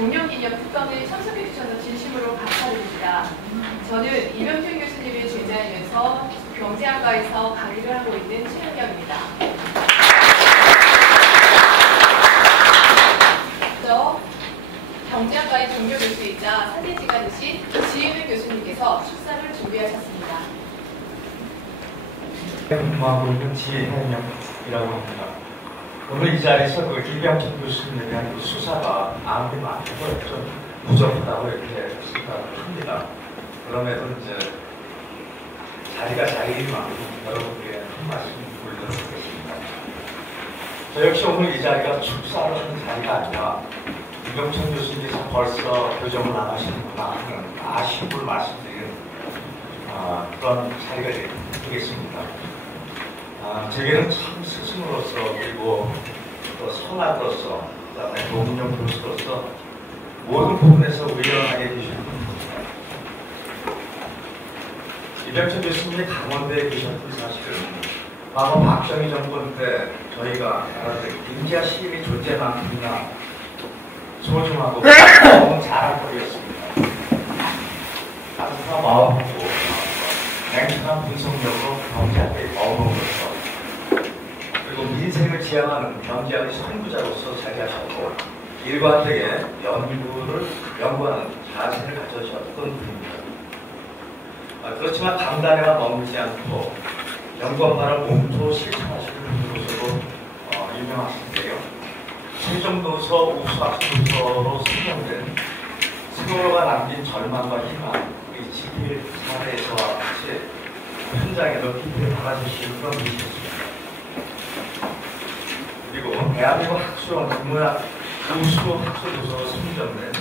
종료기념 특강에 참석해 주셔서 진심으로 감사드립니다. 저는 이병철 교수님의 제자이면서 경제학과에서 강의를 하고 있는 최은경입니다. 먼저 경제학과의 종료 교수이자 사제지가 되신 지혜명 교수님께서 축사를 준비하셨습니다. 근무하고 있는 지혜명이라고 합니다. 오늘 이 자리에서 그 이병철 교수님에 대한 그 수사가 아무리 많고 좀 부족하다고 이렇게 생각을 합니다. 그럼에도 이제 자리가 자리만큼 여러분께 한 말씀 올려드리겠습니다. 저 역시 오늘 이 자리가 축사를 하는 자리가 아니라 이병철 교수님께서 벌써 교정을 안 하시는구나 하는 아쉬움을 말씀드리는 그런 자리가 되겠습니다. 제게는 참 스승으로서 그리고 또 선학으로서 그다음에 동료 교수로서 모든 부분에서 의연하게 계시는 분입니다. 이병철 교수님이 강원대에 계셨던 사실은 과거 박정희 정권 때 저희가 알았던 임자 시인의 존재만큼이나 소중하고 너무 자랑거리였습니다. 따뜻한 마음하고 냉철한 분석력으로 경제학의 어머로서 그리고 민생을 지향하는 경제학의 선구자로서 자리하셨고 일관되게 연구하는 자세를 가져주셨던 분입니다. 그렇지만 강단에만 머물지 않고 연구원만을 몸소 실천하시는 분으로서도 유명하신데요. 세종도서 우수학술서로 선정된 세월호가 남긴 절망과 희망, 이 지필 사례에서와 같이 현장에도 깊이 박아주시는 그런 분이셨습니다. 그리고 대한민국 학술원 국문학 우수 학술도서로 선정된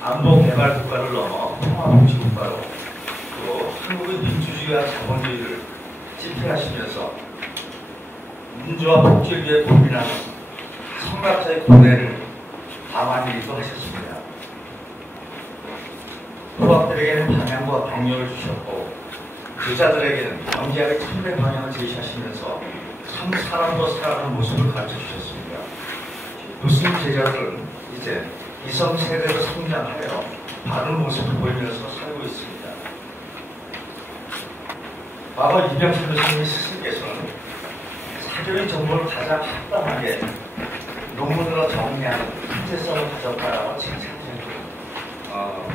안보개발국가를 넘어 평화복지국가로 또 한국의 민주주의와 자본주의를 집필하시면서 민주화 복지를 위해 고민하는 성각자의 고뇌를 담아내기도 하셨습니다. 후학들에게는 방향과 동력을 주셨고 교자들에게는 경제학의 참된 방향을 제시하시면서 참 사람도 살아가는 모습을 가르쳐 주셨습니다. 교수님 제자들은 이제 이성 세대로 성장하여 바른 모습을 보이면서 살고 있습니다. 과거 이병철 교수님 스승께서는 사교의 정보를 가장 합당하게 논문으로 정리하는 현재성을 가졌다라고 칭찬하는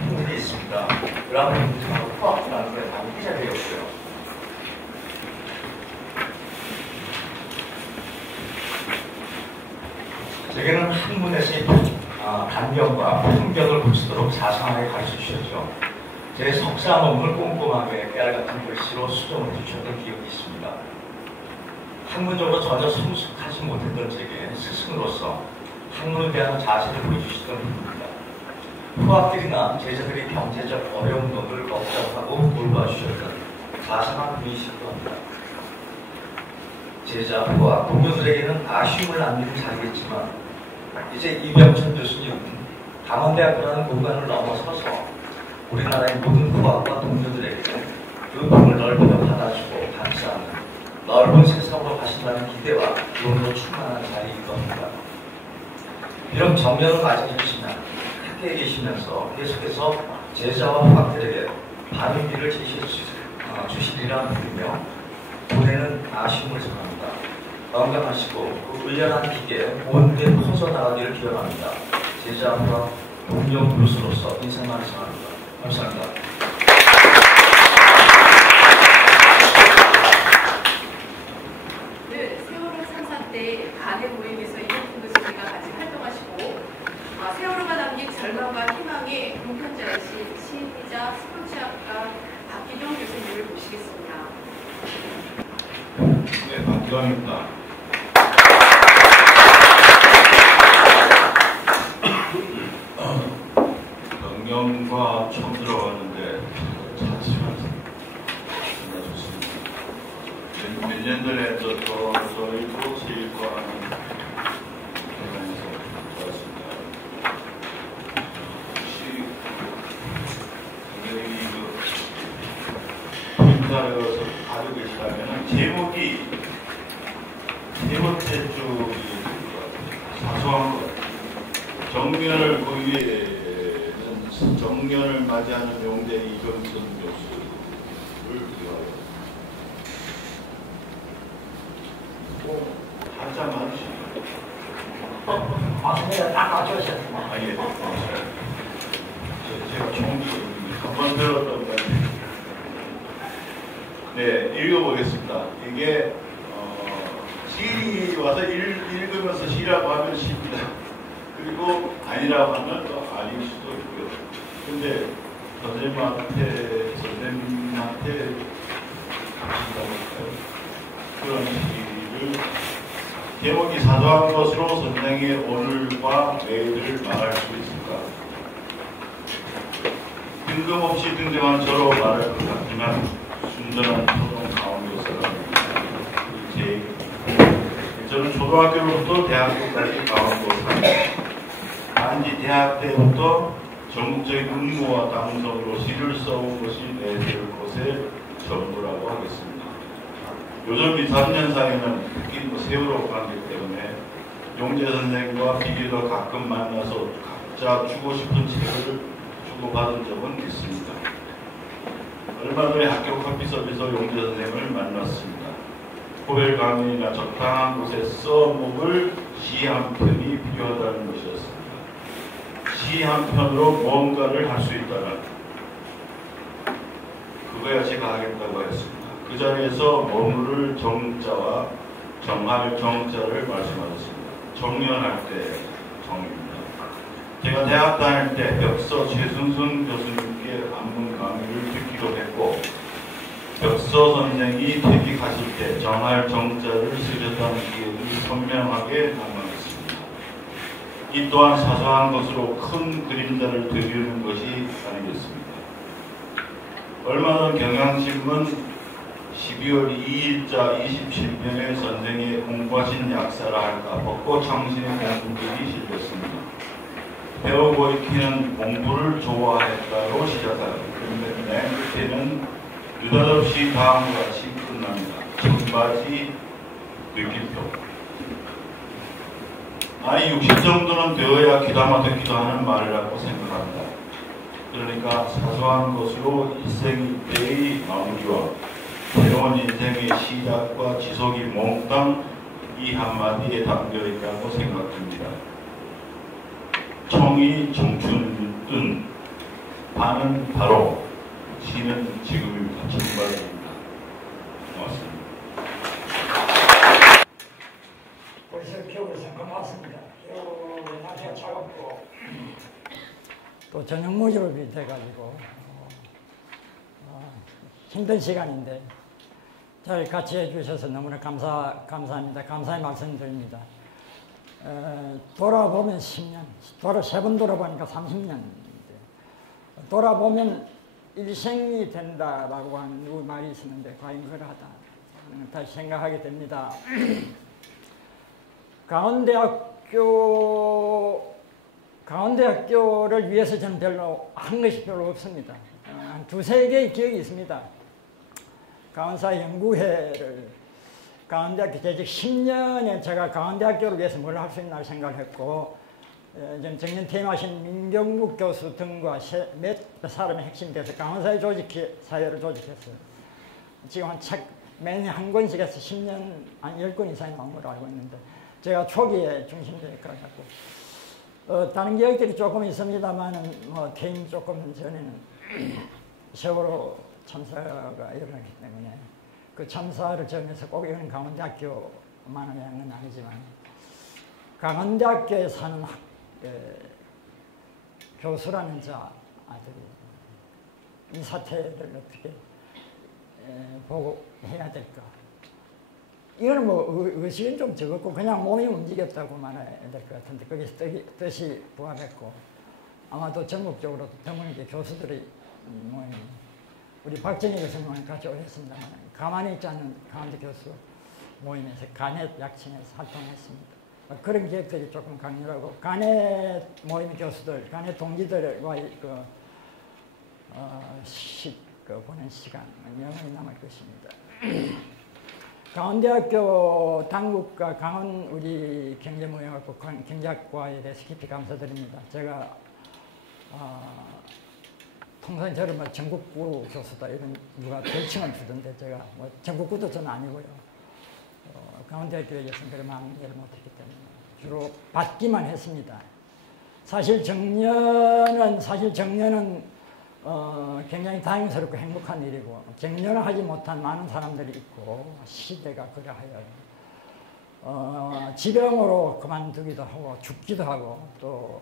부분이 있습니다. 그러면 문제하고 후학들한테 너무 삐자리였고요. 제게는 학문에서의 반경과 편견을 고치도록 자상하게 가르쳐 주셨죠. 제 석사 논문을 꼼꼼하게 깨알같은 글씨로 수정을 해주셨던 기억이 있습니다. 학문적으로 전혀 성숙하지 못했던 제게 스승으로서 학문에 대한 자세를 보여주시던 분입니다. 후학들이나 제자들의 경제적 어려움들을 걱정하고 돌봐주셨던 자상한 분이시기도 합니다. 제자, 후학, 동료들에게는 아쉬움을 남기는 자리겠지만 이제 이병철 교수님은 강원대학교라는 공간을 넘어서서 우리나라의 모든 후학과 동료들에게 그 봄을 넓게 받아주고 감싸는 넓은 세상으로 가신다는 기대와 기원으로 충만한 자리이기도 합니다. 비록 정년을 맞이하시나 학교에 계시면서 계속해서 제자와 후학들에게 바른 길을 제시해 주시리라 믿으며 보내는 아쉬움을 전합니다. 건강하시고 그 의연한 기계에 온데 퍼져나가기를 기원합니다. 제자 후학 동료 교수로서 인생만을 전합니다. 감사합니다. 세월호 참사 때 간의 모임에서 이병철 교수님과 같이 활동하시고 세월호가 남긴 절망과 희망의 공편자이신 시인이자 스포츠학과 박기종 교수님을 모시겠습니다. 네, 박기종입니다. 경영과 처음 들어갔는데 자취하면서 정말 좋습니다. 몇 년 전에 또 저희 프로체육과는 대단해서 좋았습니다. 혹시 선생님이 인사를 가지고 계시다면 제목이 세 번째 쪽이 사소한 것, 정리 정년을 거기에는 정년을 맞이하는 용대 이경선 교수를 위하여 하자마자 맞습니다. 딱 맞추셨습니다. 아, 예. 제가 총기 한번 들었던 건데. 네, 읽어보겠습니다. 이게 시인이 와서 읽으면서 시라고 하면 시입니다. 그리고 아니라고 하면 또 아닐 수도 있고요. 근데 선생님한테 그런 시를 제목이 사소한 것으로 선생의 오늘과 내일을 말할 수 있을까? 뜬금없이 등장한 저로 말할 것 같지만 순전한 초등 강원교사라는 제 저는 초등학교로부터 대학교까지 강원교사입니다. 단지 대학 때부터 전국적인 응모와 당성으로 시를 써온 것이 내 곳의 전부라고 하겠습니다. 요즘 2, 3년 사이에는 특히 세월호 관계 때문에 용재 선생과 비교도 가끔 만나서 각자 주고 싶은 책을 주고받은 적은 있습니다. 얼마 전에 학교 커피숍에서 용재 선생을 만났습니다. 고별 강연이나 적당한 곳에 써먹을 시 한 편이 필요하다는 것이었습니다. 시 한 편으로 뭔가를 할 수 있다는 그거야 제가 하겠다고 했습니다. 그 자리에서 머무를 정자와 정할 정자를 말씀하셨습니다. 정년할 때 정입니다. 제가 대학 다닐 때 벽서 최순순 교수님께 안문 강의를 듣기도 했고 벽서 선생이 퇴직하실 때 정할 정자를 쓰셨다는 기억이 선명하게 남아있습니다. 이 또한 사소한 것으로 큰 그림자를 드리는 것이 아니겠습니까? 얼마 전 경향신문 12월 2일자 27편에 선생의 공부하신 약사라 할까 벚꽃 청신의 공부들이 실렸습니다. 배우고 익히는 공부를 좋아했다로 시작하는 그런데 맨 끝에는 느닷없이 다음과 같이 끝납니다. 청바지 느낌표. 나이 60 정도는 되어야 귀담아 듣기도 하는 말이라고 생각합니다. 그러니까 사소한 것으로 일생일대의 마무리와 새로운 인생의 시작과 지속이 몽땅 이 한마디에 담겨있다고 생각합니다. 청이 청춘은 반은 바로 시는 지금입니다. 청바지입니다. 고맙습니다. 벌써 겨울에서 고맙습니다. 겨울에 날씨가 차갑고 또 저녁 무렵이 돼가지고 힘든 시간인데 잘 같이 해주셔서 너무나 감사합니다. 감사의 말씀드립니다. 돌아보면 10년, 세 번 돌아보니까 30년. 돌아보면 일생이 된다라고 하는 말이 있었는데 과연 그러하다. 다시 생각하게 됩니다. 강원대학교를 위해서 저는 별로 한 것이 별로 없습니다. 한 두세 개의 기억이 있습니다. 강원사 연구회를 강원대학교 재직 10년에 제가 강원대학교를 위해서 뭘 할 수 있나 생각을 했고 정년 퇴임하신 민경국 교수 등과 몇 사람의 핵심이 돼서 강원사회 사회를 조직했어요. 지금 매년 한 권씩 해서 10년, 한 10권 이상이 나온 걸로 알고 있는데 제가 초기에 중심되니까 다른 기억들이 조금 있습니다만 퇴임 조금 전에는 세월호 참사가 일어나기 때문에 그 참사를 전해서 꼭 이건 강원대학교만을 위한 건 아니지만 강원대학교에 사는 교수라는 자 아들이 이 사태를 어떻게 보고 해야 될까? 이거는 의식은 좀 적었고 그냥 몸이 움직였다고 말해야 될 것 같은데 거기서 뜻이 부합했고 아마도 전국적으로 드물게 교수들이 모임이 우리 박정희 교수님은 같이 오셨습니다만 가만히 있지 않는 강원대 교수 모임에서 간의 약칭에서 활동했습니다. 그런 기획들이 조금 강렬하고 간의 모임 교수들, 간의 동기들과 보낸 시간 영원히 남을 것입니다. 강원대학교 당국과 강원 우리 경제무역학부 경제학과에 대해서 깊이 감사드립니다. 제가 통상 저를 뭐 전국구 교수다 이런 누가 별칭을 주던데 제가 뭐 전국구도 저는 아니고요. 강원대학교에서는 그런 많은 일을 못했기 때문에 주로 받기만 했습니다. 사실 정년은 굉장히 다행스럽고 행복한 일이고 정년을 하지 못한 많은 사람들이 있고 시대가 그러하여 지병으로 그만두기도 하고 죽기도 하고 또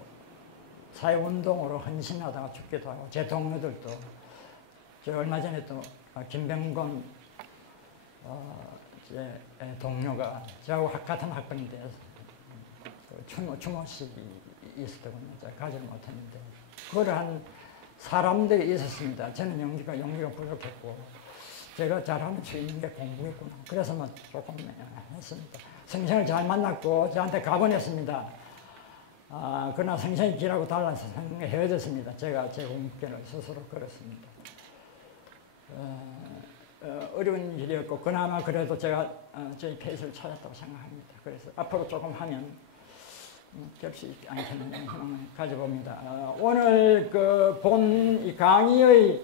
사회운동으로 헌신하다가 죽기도 하고 제 동료들도 저 얼마 전에 또 김병건 제 동료가 저하고 같은 학번인데 추모식이 있었더군요. 제가 가지를 못했는데 그거를 한 사람들이 있었습니다. 저는 용기가 부족했고 제가 잘하는 수 있는 게 공부였구나. 그래서 뭐 조금 했습니다. 성생을 잘 만났고 저한테 가보냈습니다. 그러나 성생이 길하고 달라서 헤어졌습니다. 제가 제 공부길을 스스로 걸었습니다. 어려운 일이었고 그나마 그래도 제가 저희 페이스를 찾았다고 생각합니다. 그래서 앞으로 조금 하면 될 수 있지 않겠느냐 희망을 가져봅니다. 오늘 본 강의의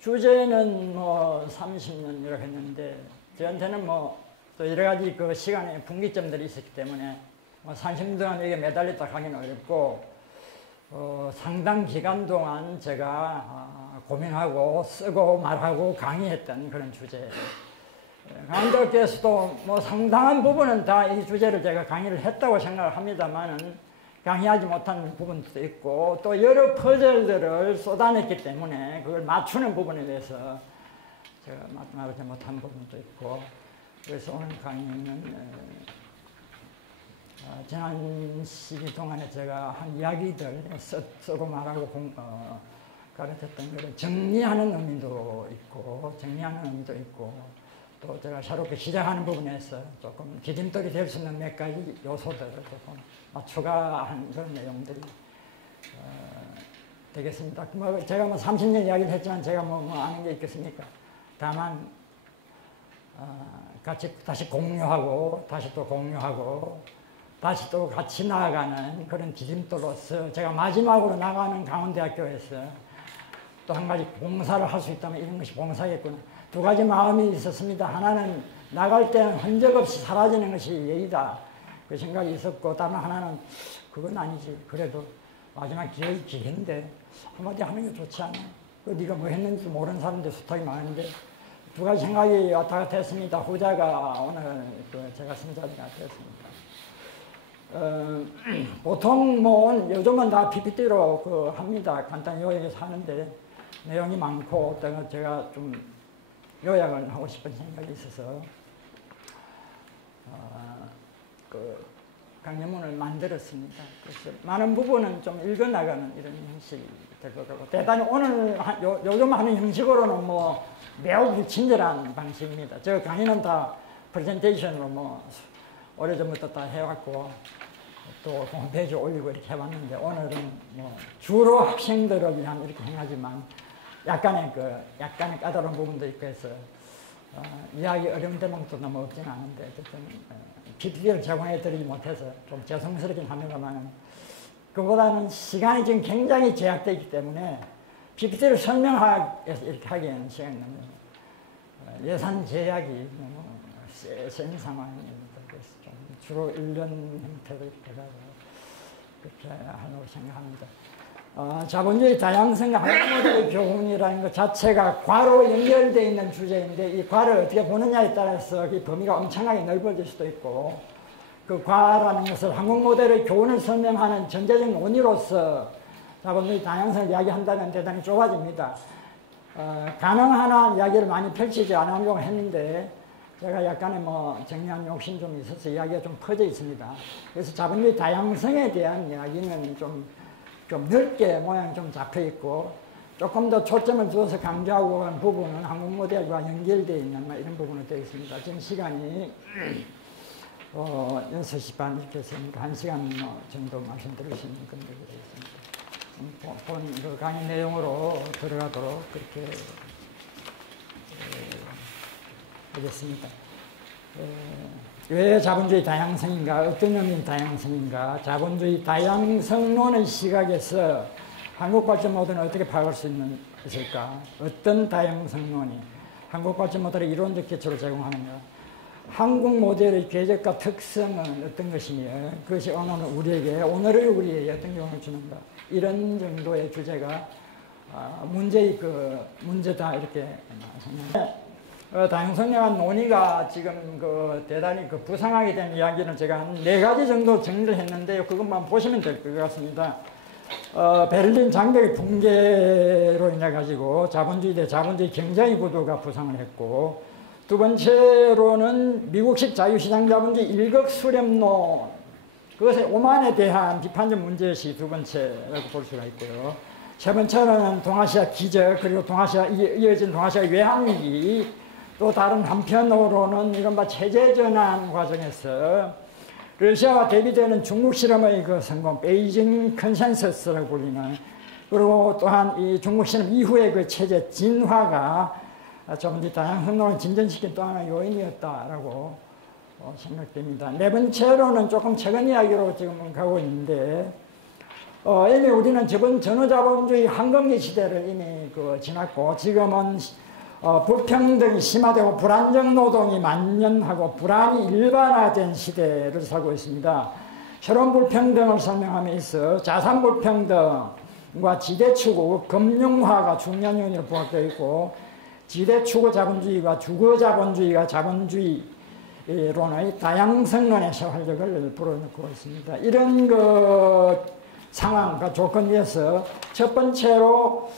주제는 뭐 30년 이렇게 했는데 저한테는 뭐 또 여러 가지 그 시간에 분기점들이 있었기 때문에 뭐 30년 동안 여기에 매달렸다 하기는 어렵고 상당 기간 동안 제가 고민하고 쓰고 말하고 강의했던 그런 주제예요. 강원대학교에서도 뭐 상당한 부분은 다 이 주제를 제가 강의를 했다고 생각을 합니다만은 강의하지 못한 부분도 있고 또 여러 퍼즐들을 쏟아냈기 때문에 그걸 맞추는 부분에 대해서 제가 마지 못한 부분도 있고 그래서 오늘 강의는 지난 시기 동안에 제가 한 이야기들 쓰고 말하고 가르쳤던 것을 정리하는 의미도 있고 또 제가 새롭게 시작하는 부분에서 조금 디딤돌이 될 수 있는 몇 가지 요소들을 조금 추가한 그런 내용들이 되겠습니다. 제가 30년 이야기를 했지만 제가 아는 게 있겠습니까? 다만 다시 공유하고 다시 또 공유하고 다시 또 같이 나아가는 그런 디딤돌로서 제가 마지막으로 나가는 강원대학교에서 또 한 가지 봉사를 할 수 있다면 이런 것이 봉사겠구나. 두 가지 마음이 있었습니다. 하나는 나갈 때는 흔적 없이 사라지는 것이 예의다. 그 생각이 있었고 다른 하나는 그건 아니지. 그래도 마지막 기회의 기회인데 한마디 하는 게 좋지 않아? 네가 뭐 했는지 모르는 사람들 수탁이 많은데 두 가지 생각이 왔다 갔다 했습니다. 후자가 오늘 제가 쓴 자리가 되었습니다. 보통 요즘은 다 PPT로 합니다. 간단히 요약해서 하는데 내용이 많고 제가 좀 요약을 하고 싶은 생각이 있어서 강연문을 만들었습니다. 그래서 많은 부분은 좀 읽어나가는 이런 형식이 될 것 같고 대단히 오늘 요즘 하는 형식으로는 매우 불친절한 방식입니다. 저 강의는 다 프레젠테이션으로 오래전부터 다 해왔고 또 홈페이지에 올리고 이렇게 해왔는데 오늘은 주로 학생들을 위한 이렇게 행하지만 약간의 까다로운 부분도 있고 해서 이야기 어려운 대목도 너무 없지는 않은데 어쨌든 PPT를 제공해 드리지 못해서 좀 죄송스럽긴 합니다만 그보다는 시간이 지금 굉장히 제약되어 있기 때문에 PPT를 이렇게 하기에는 시간이 너무 예산 제약이 너무 센 상황입니다. 그래서 좀 주로 1년 형태로 그렇게 하려고 생각합니다. 자본주의 다양성과 학문의 교훈이라는 것 자체가 과로 연결되어 있는 주제인데 이 과를 어떻게 보느냐에 따라서 이 범위가 엄청나게 넓어질 수도 있고 그 과라는 것을 한국 모델의 교훈을 설명하는 전제적인 원리로서 자본주의 다양성을 이야기한다면 대단히 좁아집니다. 가능한 이야기를 많이 펼치지 않으려고 했는데 제가 약간의 정리한 욕심 좀 있어서 이야기가 좀 퍼져 있습니다. 그래서 자본주의 다양성에 대한 이야기는 좀 넓게 모양이 좀 잡혀 있고 조금 더 초점을 두어서 강조하고 간 부분은 한국 모델과 연결되어 있는 이런 부분으로 되어 있습니다. 지금 시간이 6시 반 이렇게 해서 1시간 정도 말씀드릴 수 있는 건데 되겠습니다. 본 강의 내용으로 들어가도록 그렇게 하겠습니다. 왜 자본주의 다양성인가, 어떤 의미의 다양성인가, 자본주의 다양성론의 시각에서 한국 발전 모델을 어떻게 파악할 수 있을까, 어떤 다양성론이 한국 발전 모델의 이론적 기초를 제공하는가, 한국 모델의 궤적과 특성은 어떤 것이며 그것이 오늘의 우리에게 어떤 영향을 주는가, 이런 정도의 주제가 문제다 이렇게 생각합니다. 다양성에 논의가 지금 대단히 부상하게 된 이야기는 제가 한 4가지 정도 정리를 했는데요. 그것만 보시면 될 것 같습니다. 베를린 장벽의 붕괴로 인해 가지고 자본주의 대 자본주의 경쟁의 구도가 부상을 했고, 두 번째로는 미국식 자유시장 자본주의 일극수렴론, 그것의 오만에 대한 비판적 문제의식이 두 번째라고 볼 수가 있고요. 세 번째는 동아시아 기적, 그리고 이어진 동아시아 외환위기, 또 다른 한편으로는 이른바 체제전환 과정에서 러시아와 대비되는 중국 실험의 성공, 베이징 컨센서스라고 불리는, 그리고 또한 이 중국 실험 이후의 체제 진화가 자본주의 다양성론을 진전시킨 또 하나의 요인이었다라고 생각됩니다. 네 번째로는 조금 최근 이야기로 지금 가고 있는데, 이미 우리는 전후자본주의 황금기 시대를 이미 지났고, 지금은 불평등이 심화되고 불안정 노동이 만연하고 불안이 일반화된 시대를 살고 있습니다. 새로운 불평등을 설명하면서 자산 불평등과 지대추구, 금융화가 중요한 요인으로 부각되어 있고, 지대추구 자본주의와 주거 자본주의가 자본주의론의 다양성론에서 활력을 불어넣고 있습니다. 이런 상황과 조건 위에서 첫 번째로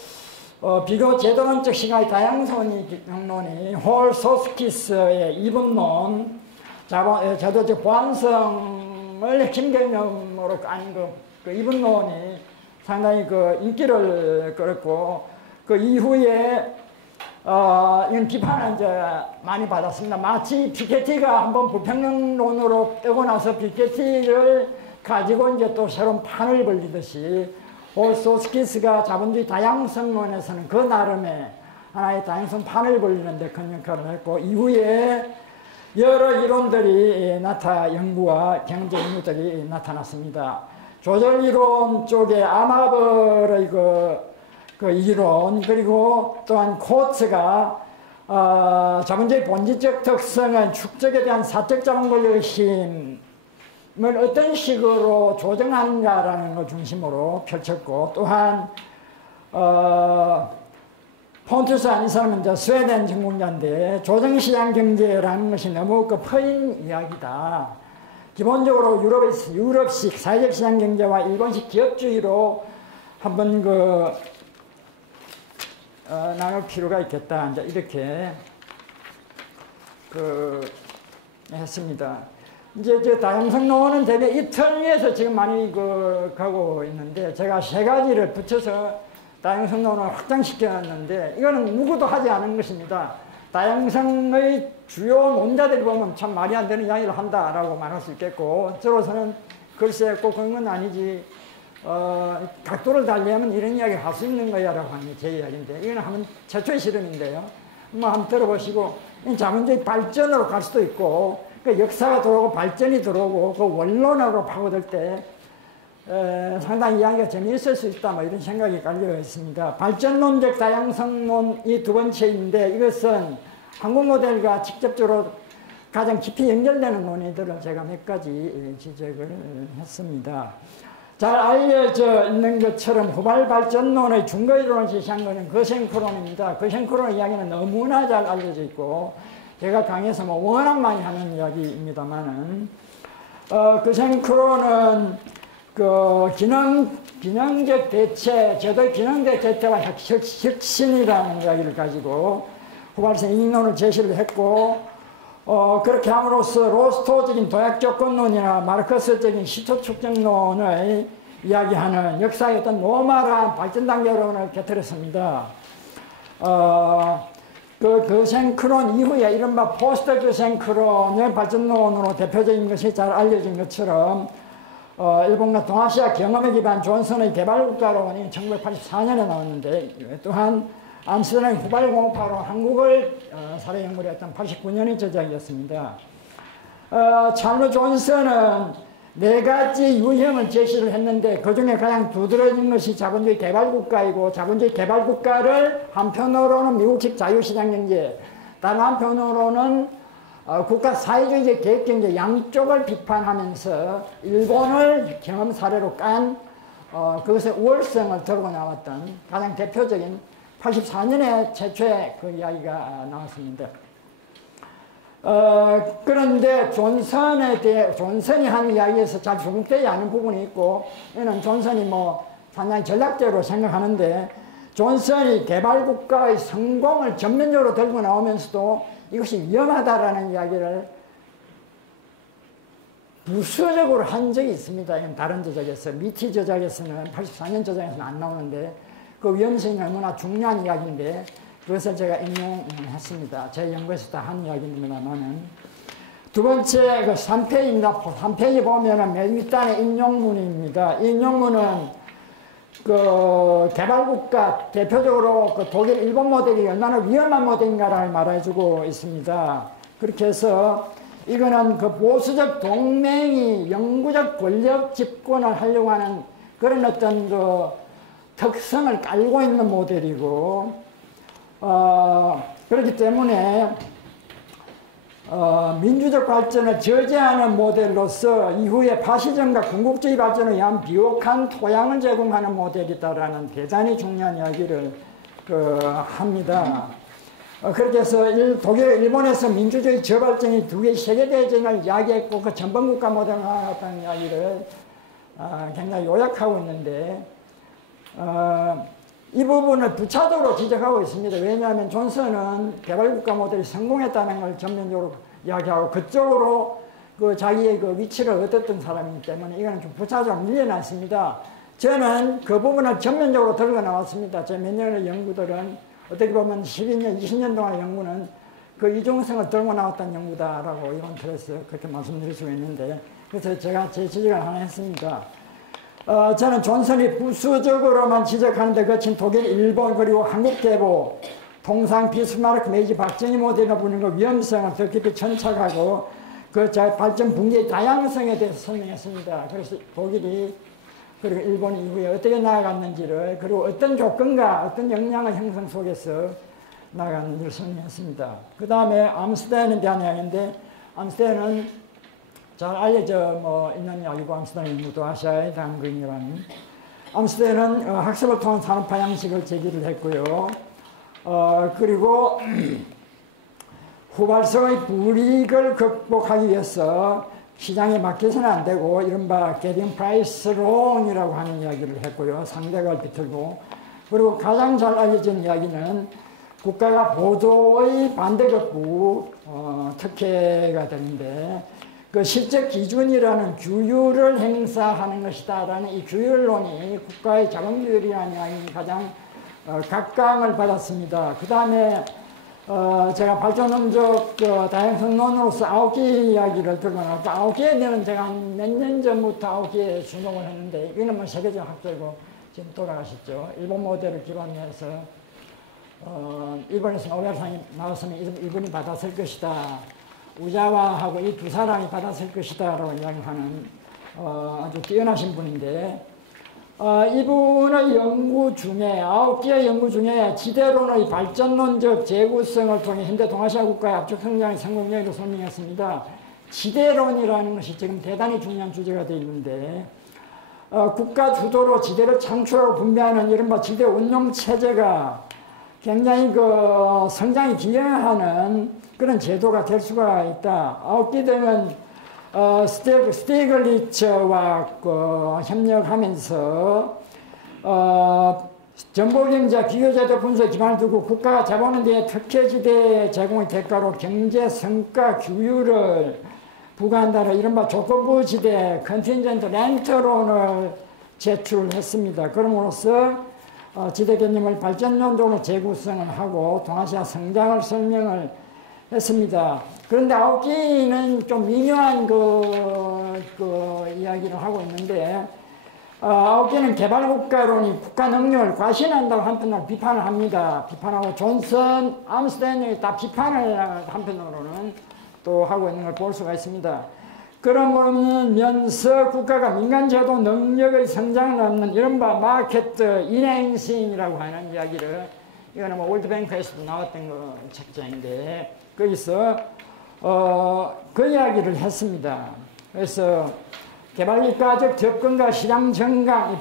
비교 제도론적 시각의 다양성론이 홀소스키스의 이분론, 제도적 보완성을 핵심 개념으로 까는 그 이분론이 상당히 인기를 끌었고, 그 이후에 이건 비판을 이제 많이 받았습니다. 마치 피케티가 한번 불평등론으로 뜨고 나서 피케티를 가지고 이제 또 새로운 판을 벌리듯이, 홀소스키스가 자본주의 다양성론에서는 그 나름의 하나의 다양성 판을 벌리는데 큰 역할을 했고, 이후에 여러 이론들이 연구와 경제 연구들이 나타났습니다. 조절이론 쪽에 아마벌의 이론, 그리고 또한 코츠가 자본주의 본질적 특성은 축적에 대한 사적 자본 권력의 힘을 어떤 식으로 조정하는가라는 걸 중심으로 펼쳤고, 또한 폰투스한 이 사람은 이제 스웨덴 전공자인데, 조정시장 경제라는 것이 너무 퍼인 이야기다. 기본적으로 유럽식 사회적 시장 경제와 일본식 기업주의로 한번 나눌 필요가 있겠다. 이제 이렇게 했습니다. 이제 다양성론은 대개 이 틀 위에서 지금 많이 가고 있는데, 제가 3가지를 붙여서 다양성론을 확장시켰는데, 이거는 누구도 하지 않은 것입니다. 다양성의 주요 논자들이 보면 참 말이 안 되는 이야기를 한다라고 말할 수 있겠고, 저로서는 글쎄 꼭 그런 건 아니지, 각도를 달리하면 이런 이야기를 할 수 있는 거야 라고 하는 게 제 이야기인데, 이거는 한번 최초의 실험인데요. 한번 들어보시고, 자본주의 발전으로 갈 수도 있고, 역사가 들어오고 발전이 들어오고 그 원론으로 파고들 때 상당히 이야기가 재미있을 수 있다, 이런 생각이 깔려 있습니다. 발전론적 다양성론이 두 번째인데, 이것은 한국 모델과 직접적으로 가장 깊이 연결되는 논의들을 제가 몇 가지 지적을 했습니다. 잘 알려져 있는 것처럼 후발 발전론의 중거이론을 제시한 것은 거생크론입니다. 거생크론 이야기는 너무나 잘 알려져 있고, 제가 강의에서 워낙 많이 하는 이야기입니다만은, 거생크론은 균형적 대체, 제도의 균형적 대체와 혁신이라는 이야기를 가지고 후발성 이익론을 제시를 했고, 그렇게 함으로써 로스토적인 도약 조건론이나 마르크스적인 시초 축적론을 이야기하는 역사의 어떤 노멀한 발전 단계론을 곁들였습니다. 거생크론 이후에 이른바 포스트 거생크론의 발전론으로 대표적인 것이 잘 알려진 것처럼, 일본과 동아시아 경험에 기반 존슨의 개발국가론이 1984년에 나왔는데, 또한 암스테르담 후발공업화로 한국을 사례연구를 했던 89년의 저작이었습니다. 찰스 존슨은 4가지 유형을 제시를 했는데 그 중에 가장 두드러진 것이 자본주의 개발국가이고, 자본주의 개발국가를 한편으로는 미국식 자유시장 경제, 다른 한편으로는 국가 사회주의 계획경제 양쪽을 비판하면서 일본을 경험 사례로 깐 그것의 우월성을 들고 나왔던 가장 대표적인 84년에 최초의 그 이야기가 나왔습니다. 그런데 존슨이 한 이야기에서 잘 중복되지 않은 부분이 있고, 이는 존슨이 상당히 전략적으로 생각하는데, 존슨이 개발국가의 성공을 전면적으로 들고 나오면서도 이것이 위험하다라는 이야기를 부수적으로 한 적이 있습니다. 이건 다른 저작에서, 미티 저작에서는 84년 저작에서는 안 나오는데 그 위험성이 얼마나 중요한 이야기인데 그것을 제가 인용했습니다. 제 연구에서 다 한 이야기입니다만은. 두 번째, 그 3페이지입니다. 3페이지 보면은 맨 밑단에 인용문입니다. 인용문은 그 개발국가, 대표적으로 그 독일, 일본 모델이 얼마나 위험한 모델인가를 말해주고 있습니다. 그렇게 해서 이거는 그 보수적 동맹이 영구적 권력 집권을 하려고 하는 그런 어떤 그 특성을 깔고 있는 모델이고, 그렇기 때문에 민주적 발전을 저지하는 모델로서 이후에 파시즘과 군국주의 발전을 위한 비옥한 토양을 제공하는 모델이다라는 대단히 중요한 이야기를 합니다. 그렇게 해서 독일, 일본에서 민주주의 저발전이 두 개의 세계대전을 이야기했고 그 전범국가 모델을 나왔다는 이야기를 굉장히 요약하고 있는데, 이 부분을 부차적으로 지적하고 있습니다. 왜냐하면 존슨은 개발국가 모델이 성공했다는 걸 전면적으로 이야기하고 그쪽으로 그 자기의 그 위치를 얻었던 사람이기 때문에 이거는 좀 부차적으로 밀려났습니다. 저는 그 부분을 전면적으로 들고 나왔습니다. 제 몇 년의 연구들은 어떻게 보면 12년, 20년 동안의 연구는 그 이중성을 들고 나왔던 연구다라고 이런 틀에서 그렇게 말씀드릴 수가 있는데, 그래서 제가 제 지적을 하나 했습니다. 저는 존슨이 부수적으로만 지적하는데 거친 독일, 일본, 그리고 한국 계보, 통상 비스마르크, 메이지, 박정희 모델이라 부르는 그 위험성을 더 깊이 천착하고 그 발전 붕괴의 다양성에 대해서 설명했습니다. 그래서 독일이 그리고 일본 이후에 어떻게 나아갔는지를, 그리고 어떤 조건과 어떤 역량의 형성 속에서 나아갔는지를 설명했습니다. 그 다음에 암스테르단에 대한 이야기인데, 암스테르단은 잘 알려져 있는 이야기고, 암스테르단이 무도아시아의 당근이라는. 암스테르단은 학습을 통한 산업화 양식을 제기를 했고요. 그리고 후발성의 불이익을 극복하기 위해서 시장에 맡겨서는 안 되고 이른바 게팅 프라이스론이라고 하는 이야기를 했고요. 상대가 비틀고. 그리고 가장 잘 알려진 이야기는 국가가 보조의 반대급부 특혜가 되는데, 그 실적 기준이라는 규율을 행사하는 것이다라는 이 규율론이 국가의 자본규율이라는 이야기가 가장 각광을 받았습니다. 그 다음에 제가 발전론적 다양성론으로서 9개 이야기를 들고 나왔고, 9개에 대한 제가 몇 년 전부터 9개에 주목을 했는데, 이거는 뭐 세계적 학자이고 지금 돌아가셨죠. 일본 모델을 기반으로 해서 일본에서 노벨상이 나왔으면 이분이 받았을 것이다. 우자와하고 이 두 사람이 받았을 것이다 라고 이야기하는 아주 뛰어나신 분인데, 이분의 연구 중에 9개의 연구 중에 지대론의 발전론적 재구성을 통해 현대 동아시아 국가의 압축 성장의 성공 여부를 설명했습니다. 지대론이라는 것이 지금 대단히 중요한 주제가 되어 있는데, 국가 주도로 지대를 창출하고 분배하는 이른바 지대 운용 체제가 굉장히 그 성장에 기여하는 그런 제도가 될 수가 있다. 9개 되면 스티글리츠와 협력하면서 정보경제 기교제도 분석 기반을 두고 국가가 자본에 대해 특혜지대 제공의 대가로 경제 성과 규율을 부과한다는 이른바 조건부 지대 컨틴전트 렌트론을 제출했습니다. 그럼으로써 지대 개념을 발전론적으로 재구성을 하고 동아시아 성장을 설명을 했습니다. 그런데 9개는 좀 미묘한 그 이야기를 하고 있는데, 9개는 개발국가론이 국가 능력을 과신한다고 한편으로 비판을 합니다. 비판하고 존슨, 암스테르단이 다 비판을 한편으로는 또 하고 있는 걸 볼 수가 있습니다. 그러면서 국가가 민간제도 능력의 성장을 낳는 이른바 마켓 인행싱이라고 하는 이야기를, 이거는 뭐 월드뱅크에서도 나왔던 거 책자인데, 거기서 그 이야기를 했습니다. 그래서 개발국가적 접근과 시장 정강,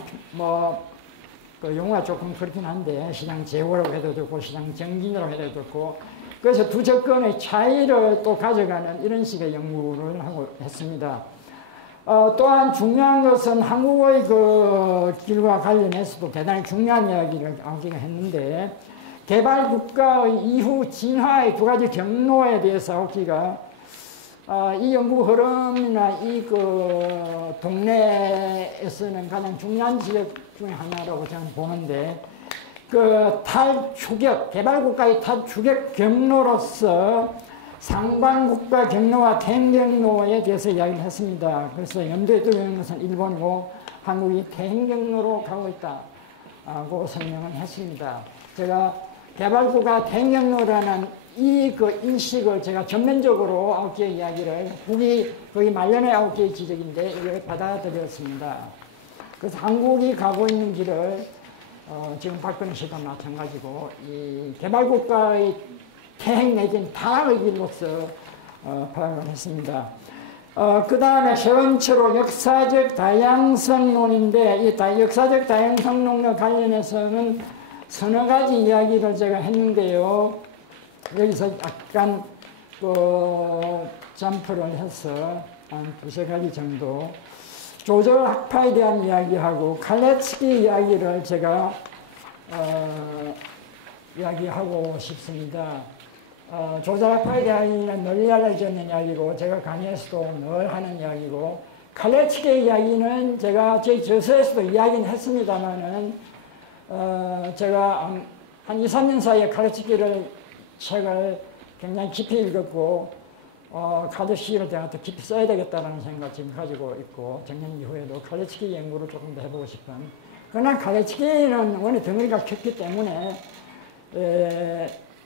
그 용어가 조금 그렇긴 한데, 시장 제고라고 해도 좋고, 시장 정진이라고 해도 좋고, 그래서 두 접근의 차이를 또 가져가는 이런 식의 연구를 하고 했습니다. 또한 중요한 것은 한국의 그 길과 관련해서도 대단히 중요한 이야기를 아우기가 했는데, 개발국가의 이후 진화의 두 가지 경로에 대해서 아우기가 이 연구 흐름이나 이 그 동네에서는 가장 중요한 지역 중에 하나라고 저는 보는데, 그 탈추격, 개발국가의 탈추격 경로로서 상반국가 경로와 퇴행 경로에 대해서 이야기를 했습니다. 그래서 염두에 두고 있는 것은 일본이고 한국이 퇴행 경로로 가고 있다고 설명을 했습니다. 제가 개발국가 퇴행 경로라는 이 그 인식을 제가 전면적으로 9개의 이야기를, 국이 거의 말년의 9개의 지적인데 이걸 받아들였습니다. 그래서 한국이 가고 있는 길을 지금 박근혜 씨도 마찬가지고 이 개발국가의 퇴행 내지는 타락의 길로서 파악을 했습니다. 그 다음에 세 번째로 역사적 다양성론인데, 이 역사적 다양성론과 관련해서는 서너 가지 이야기를 제가 했는데요. 여기서 약간 점프를 해서 한 두세 가지 정도 조절학파에 대한 이야기하고 칼레츠키 이야기를 제가 이야기하고 싶습니다. 조절학파에 대한 이야기는 널리 알려져 있는 이야기고, 제가 강의에서도 늘 하는 이야기고, 칼레츠키 이야기는 제가 제 저서에서도 이야기는 했습니다만은 제가 한 2, 3년 사이에 칼레츠키를 책을 굉장히 깊이 읽었고, 카드시를 제가 더 깊이 써야 되겠다는 생각 지금 가지고 있고, 작년 이후에도 칼레츠키 연구를 조금 더 해보고 싶은. 그러나 칼레츠키는 원래 덩어리가 컸기 때문에,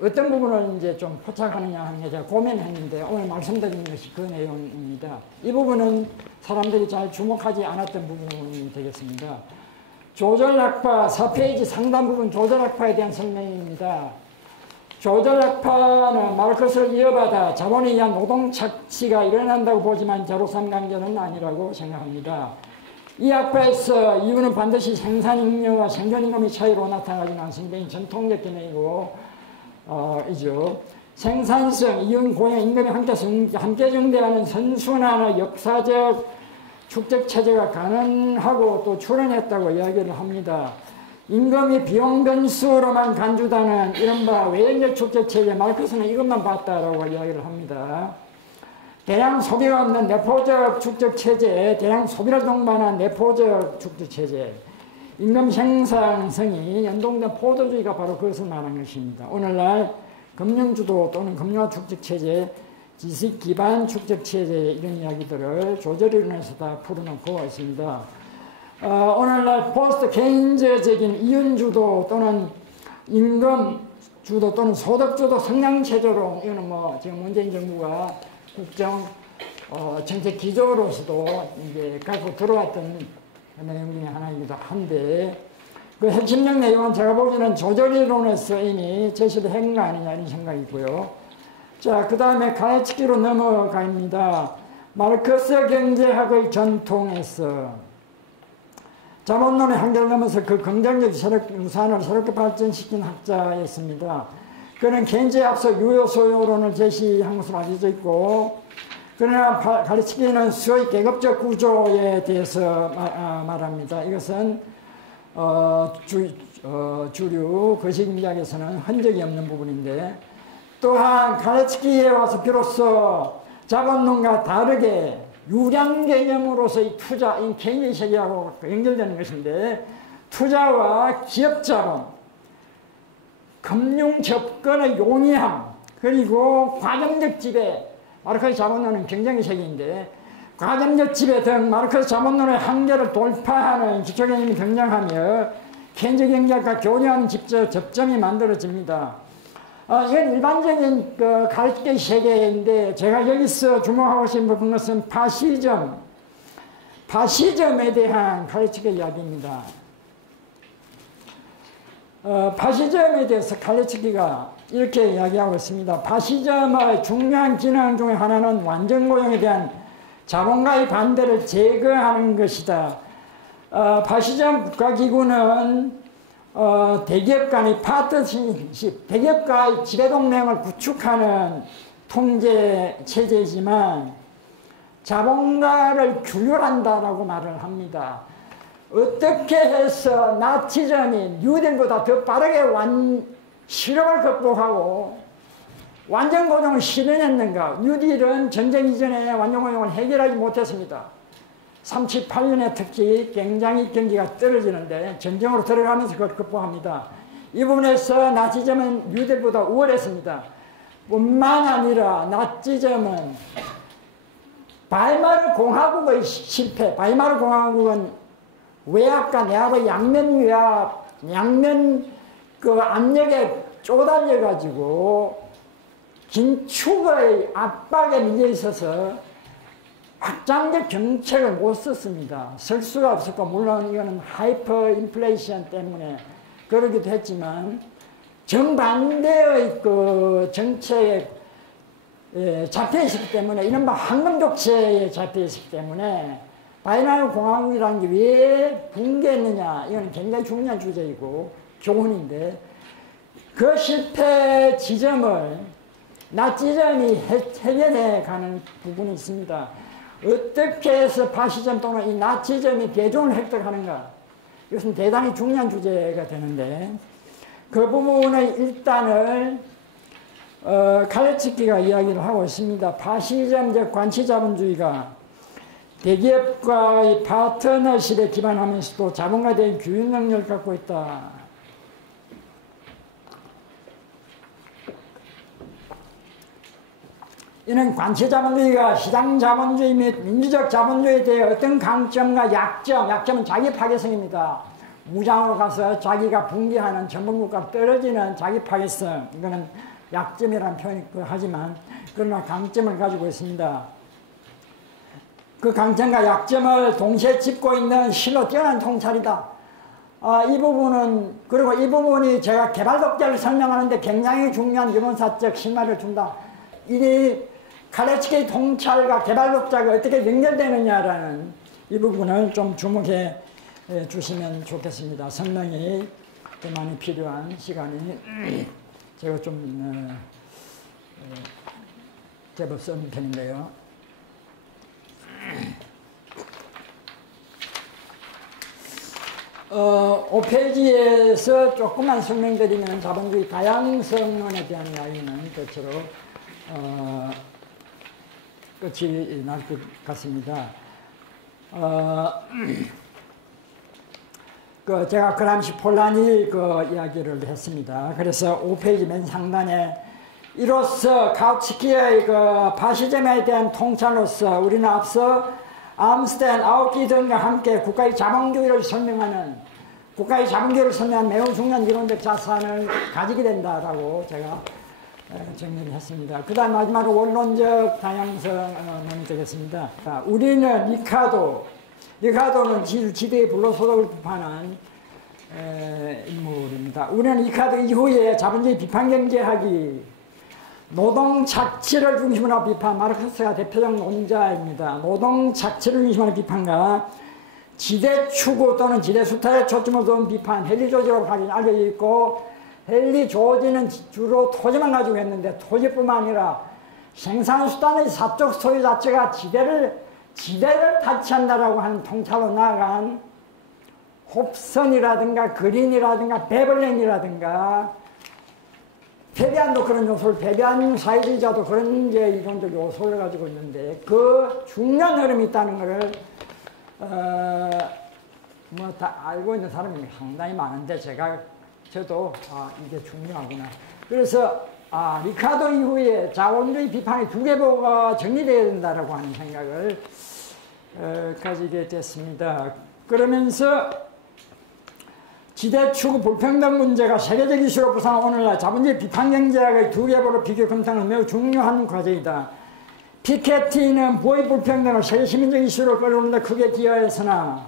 어떤 부분을 이제 좀 포착하느냐 하는 게 제가 고민했는데, 오늘 말씀드린 것이 그 내용입니다. 이 부분은 사람들이 잘 주목하지 않았던 부분이 되겠습니다. 조절학파 4페이지 상단 부분 조절학파에 대한 설명입니다. 조절학파는 마르크스를 이어받아 자본에 의한 노동 착취가 일어난다고 보지만 제로섬 강제는 아니라고 생각합니다. 이 학파에서 이유는 반드시 생산임금과 생존임금의 차이로 나타나지는 않습니다. 전통적 견해이고 이죠. 생산성, 이윤, 고용, 임금이 함께 증대하는 선순환의 역사적 축적 체제가 가능하고 또 출현했다고 이야기를 합니다. 임금이 비용 변수로만 간주다는 이른바 외형적 축적 체제, 마르크스는 이것만 봤다라고 이야기를 합니다. 대량 소비가 없는 내포적 축적 체제, 대량 소비를 동반한 내포적 축적 체제, 임금 생산성이 연동된 포도주의가 바로 그것을 말하는 것입니다. 오늘날 금융주도 또는 금융화 축적 체제, 지식 기반 축적 체제 이런 이야기들을 조절이론에서 다 풀어놓고 있습니다. 오늘날 포스트 케인즈적인 이윤주도 또는 임금주도 또는 소득주도 성장체제로, 이거는 뭐 지금 문재인 정부가 국정 정책 기조로서도 이제 갖고 들어왔던 내용 중에 하나이기도 한데, 그 핵심적 내용은 제가 보기에는 조절이론에서 이미 제시를 한 거 아니냐 이런 생각이 있고요. 자, 그 다음에 칼레츠키로 넘어갑니다. 마르크스 경제학의 전통에서 자본론의 한계를 넘어서 그 긍정적 유산을 새롭게 발전시킨 학자였습니다. 그는 케인즈에 앞서 유효소요론을 제시한 것으로 알려져 있고, 그러나 칼레츠키는 수의 계급적 구조에 대해서 말합니다. 이것은 주류 거시경제학에서는 흔적이 없는 부분인데, 또한 칼레츠키에 와서 비로소 자본론과 다르게 유량 개념으로서 이 투자, 이 개인의 세계하고 연결되는 것인데, 투자와 기업자본, 금융 접근의 용이함, 그리고 과정적 지배, 마르크스 자본론은 경쟁의 세계인데, 과정적 지배 등 마르크스 자본론의 한계를 돌파하는 기초 개념이 등장하며 케인즈 경제학과 교류하는 접점이 만들어집니다. 이건 일반적인 그 가르치기 세계인데 제가 여기서 주목하고 싶은 것은 파시즘에 대한 가르치기 이야기입니다. 파시즘에 대해서 가르치기가 이렇게 이야기하고 있습니다. 파시즘의 중요한 기능 중에 하나는 완전고용에 대한 자본가의 반대를 제거하는 것이다. 파시즘 국가기구는 대기업 간의 파트너십, 대기업과의 지배동맹을 구축하는 통제 체제이지만 자본가를 규율한다라고 말을 합니다. 어떻게 해서 나치즘이 뉴딜보다 더 빠르게 실업을 극복하고 완전고용을 실현했는가? 뉴딜은 전쟁 이전에 완전고용을 해결하지 못했습니다. 38년에 특히 굉장히 경기가 떨어지는데 전쟁으로 들어가면서 그걸 극복합니다. 이 부분에서 나치즘은 뉴딜보다 우월했습니다. 뿐만 아니라 나치즘은 바이마르 공화국의 실패, 바이마르 공화국은 외압과 내압의 양면 외압, 양면 그 압력에 쪼달려가지고 긴축의 압박에 밀려 있어서 확장적 정책을 못 썼습니다. 쓸 수가 없었고, 물론 이거는 하이퍼 인플레이션 때문에 그러기도 했지만, 정반대의 그 정책에 잡혀 있었기 때문에, 이른바 황금족체에 잡혀 있었기 때문에, 바이마르 공화국이라는 게 왜 붕괴했느냐, 이건 굉장히 중요한 주제이고, 교훈인데, 그 실패 지점을 나치즘이 해결해 가는 부분이 있습니다. 어떻게 해서 파시즘 또는 이 나치즘이 대중을 획득하는가? 이것은 대단히 중요한 주제가 되는데, 그 부분의 일단을 가르치기가 이야기를 하고 있습니다. 파시즘적 관치자본주의가 대기업과의 파트너십에 기반하면서도 자본가에 대한 규율 능력을 갖고 있다. 이는 관치자본주의가 시장자본주의 및 민주적 자본주의에 대해 어떤 강점과 약점은 자기 파괴성입니다. 무장으로 가서 자기가 붕괴하는 전범국가 떨어지는 자기 파괴성, 이거는 약점이라는 표현이 하지만 그러나 강점을 가지고 있습니다. 그 강점과 약점을 동시에 짚고 있는 실로 뛰어난 통찰이다. 이 부분은, 그리고 이 부분이 제가 개발독자를 설명하는데 굉장히 중요한 이론사적 실마리를 준다. 이 가르치기 통찰과 개발독자가 어떻게 연결되느냐라는 이 부분을 좀 주목해 주시면 좋겠습니다. 설명이 더 많이 필요한 시간이 제가 좀 제법 쓴 편인데요. 5페이지에서 조금만 설명드리면 자본주의 다양성론에 대한 이야기는 대체로 끝이 날 것 같습니다. 제가 그람시 폴란이 이야기를 했습니다. 그래서 5페이지 맨 상단에 이로써 카우츠키의 파시즘에 대한 통찰로서 우리는 앞서 암스텐, 아웃기 등과 함께 국가의 자본주의를 설명하는 매우 중요한 이론적 자산을 가지게 된다라고 제가 정리를 했습니다. 그 다음 마지막으로 원론적 다양성론이 되겠습니다. 우리는 리카도는 지대의 불로소득을 비판한 인물입니다. 우리는 리카도 이후에 자본주의 비판경제학이 노동 착취를 중심으로 한 비판, 마르크스가 대표적 논자입니다. 노동 착취를 중심으로 한 비판과 지대 추구 또는 지대 수탈에 초점을 둔 비판, 헨리 조지로 알려져 있고, 헨리 조지는 주로 토지만 가지고 했는데 토지뿐만 아니라 생산수단의 사적 소유 자체가 지대를 타치한다라고 하는 통찰로 나아간 홉선이라든가 그린이라든가 베벌렌이라든가 페비안도 그런 요소를, 페비안 사회주의자도 그런 이론적 요소를 가지고 있는데 그 중요한 흐름이 있다는 것을 다 알고 있는 사람이 상당히 많은데 저도 이게 중요하구나. 그래서 리카도 이후에 자본주의 비판의 두 계보가 정리되어야 된다라고 하는 생각을 가지게 됐습니다. 그러면서 지대추구 불평등 문제가 세계적 이슈로 부상한 오늘날 자본주의 비판경제학의 두 계보로 비교 검토하는 매우 중요한 과제이다. 피케티는 부의 불평등을 세계 시민적 이슈로 끌어오는데 크게 기여했으나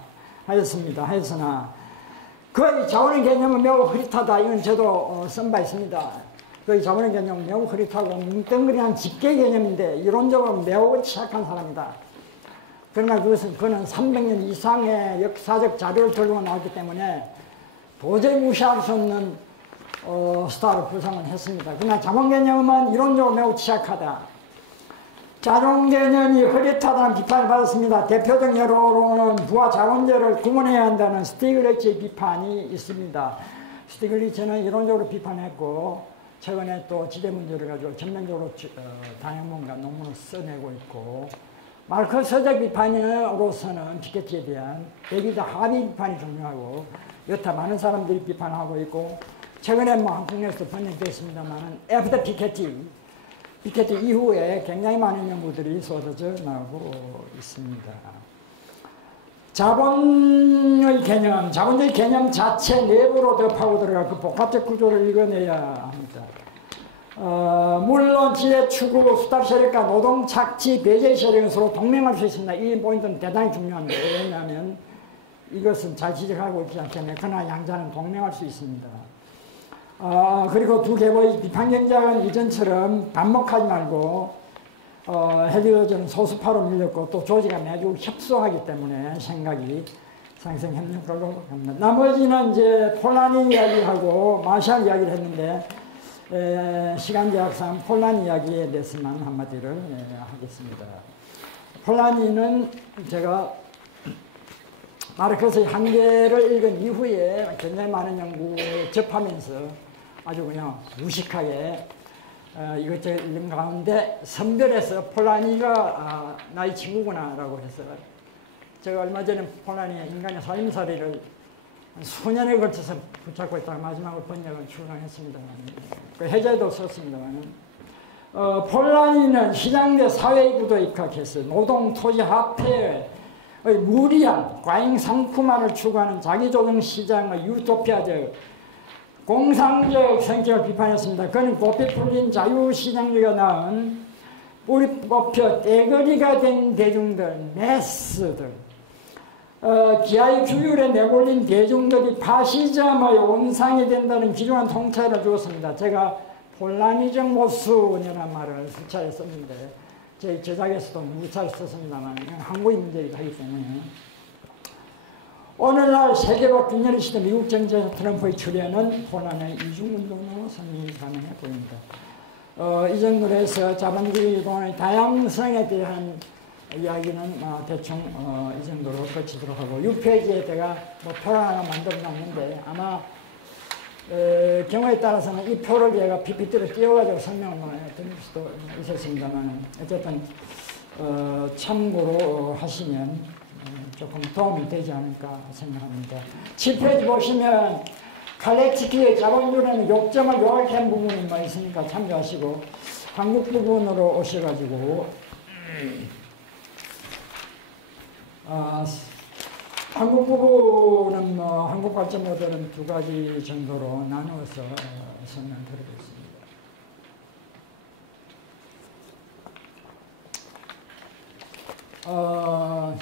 하였으나 그의 자본의 개념은 매우 흐릿하다. 이건 저도 쓴 바 있습니다. 그의 자본의 개념은 매우 흐릿하고 뭉뚱그리한 집계 개념인데 이론적으로 매우 취약한 사람이다. 그러나 그는 300년 이상의 역사적 자료를 들고 나왔기 때문에 도저히 무시할 수 없는 스타로 부상을 했습니다. 그러나 자본 개념은 이론적으로 매우 취약하다. 자본 개념이 흐릿하다는 비판을 받았습니다. 대표적 예로는 부와 자본제를 구분해야 한다는 스티글리츠의 비판이 있습니다. 스티글리츠는 이론적으로 비판했고 최근에 또 지대 문제를 가지고 전면적으로 다양문과 논문을 써내고 있고 마르크스적 비판으로서는 피케티에 대한 대기자 합의 비판이 중요하고 여타 많은 사람들이 비판하고 있고 최근에 한국에서도 번역되었습니다만 애프터 피케티 이후에 굉장히 많은 연구들이 쏟아져 나오고 있습니다. 자본의 개념, 자본주의 개념 자체 내부로 더 파고 들어가 그 복합적 구조를 읽어내야 합니다. 물론 지혜 추구, 수답 세력과 노동 착취, 배제 세력은 서로 동맹할 수 있습니다. 이 포인트는 대단히 중요합니다. 왜냐하면 이것은 잘 지적하고 있지 않기 때문에 그러나 양자는 동맹할 수 있습니다. 그리고 두 계보의 비판경제학은 이전처럼 반목하지 말고 헤디어즈는 소수파로 밀렸고 또 조지가 매주 협소하기 때문에 생각이 상생 협력으로 합니다. 나머지는 이제 폴라니 이야기하고 마샬 이야기를 했는데 시간 제약상 폴라니 이야기에 대해서만 한마디를 하겠습니다. 폴라니는 제가 마르크스의 한계를 읽은 이후에 굉장히 많은 연구에 접하면서 아주 그냥 무식하게 이것저것 읽은 가운데 선별해서 폴라니가 나의 친구구나 라고 해서 제가 얼마 전에 폴라니의 인간의 살림살이를 수년에 걸쳐서 붙잡고 있다가 마지막으로 번역을 출간했습니다. 그 해제도 썼습니다만 폴라니는 시장대 사회의 구도에 입각해서 노동, 토지, 화폐의 무리한 과잉 상품화를 추구하는 자기조정 시장의 유토피아적 공상적 성격을 비판했습니다. 그는 고삐 풀린 자유시장주의가 낳은 뿌리 뽑혀 떼거리가 된 대중들, 매스들, 기아의 규율에 내몰린 대중들이 파시즘의 온상이 된다는 귀중한 통찰을 주었습니다. 제가 폴라니적 모순이라는 말을 수차례 썼는데 제 제작에서도 무차례 썼습니다만 한국의 문제이기도 하기 때문에 오늘날 세계가 균열의 시대 미국 정치에서 트럼프의 출현은 폴란의 이중운동으로 설명이 가능해 보입니다. 이 정도로 해서 자본주의 이론의 다양성에 대한 이야기는 대충 이 정도로 거치도록 하고 6페이지에 제가 표를 하나 만들어놨는데 아마 경우에 따라서는 이 표를 제가 PPT로 띄워가지고 설명을 드릴 수도 있었습니다만 어쨌든 참고로 하시면 조금 도움이 되지 않을까 생각합니다. 7페이지 보시면 칼레츠키의 자본주의는 요점을 요약한 부분이 있으니까 참조하시고 한국 부분으로 오셔가지고 한국 부분은 한국 발전 모델은 두 가지 정도로 나누어서 설명드리겠습니다.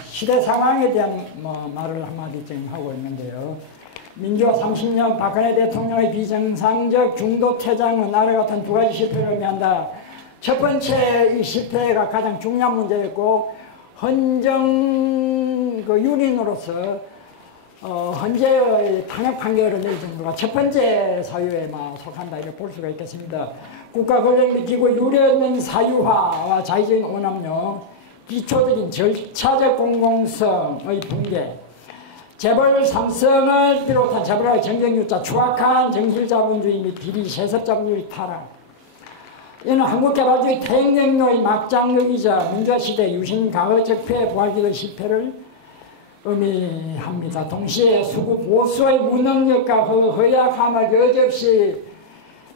시대 상황에 대한 말을 한마디쯤 하고 있는데요. 민주화 30년 박근혜 대통령의 비정상적 중도 퇴장은 나라 같은 두 가지 실패를 의미한다. 첫 번째 이 실패가 가장 중요한 문제였고 헌정 유린으로서 헌재의 탄핵 판결을 낼 정도가 첫 번째 사유에 속한다 이렇게 볼 수가 있겠습니다. 국가 권력 기구 유례없는 사유화와 자의적인 오남용, 기초적인 절차적 공공성의 붕괴, 재벌 삼성을 비롯한 재벌의 정경유자, 추악한 정실자본주의 및 비리 세습자본주의 타락, 이는 한국개발주의 태행령로의 막장력이자 민주화시대 유신 강화 적폐 부활기의 실패를 의미합니다. 동시에 수구 보수의 무능력과 허약함을 여지없이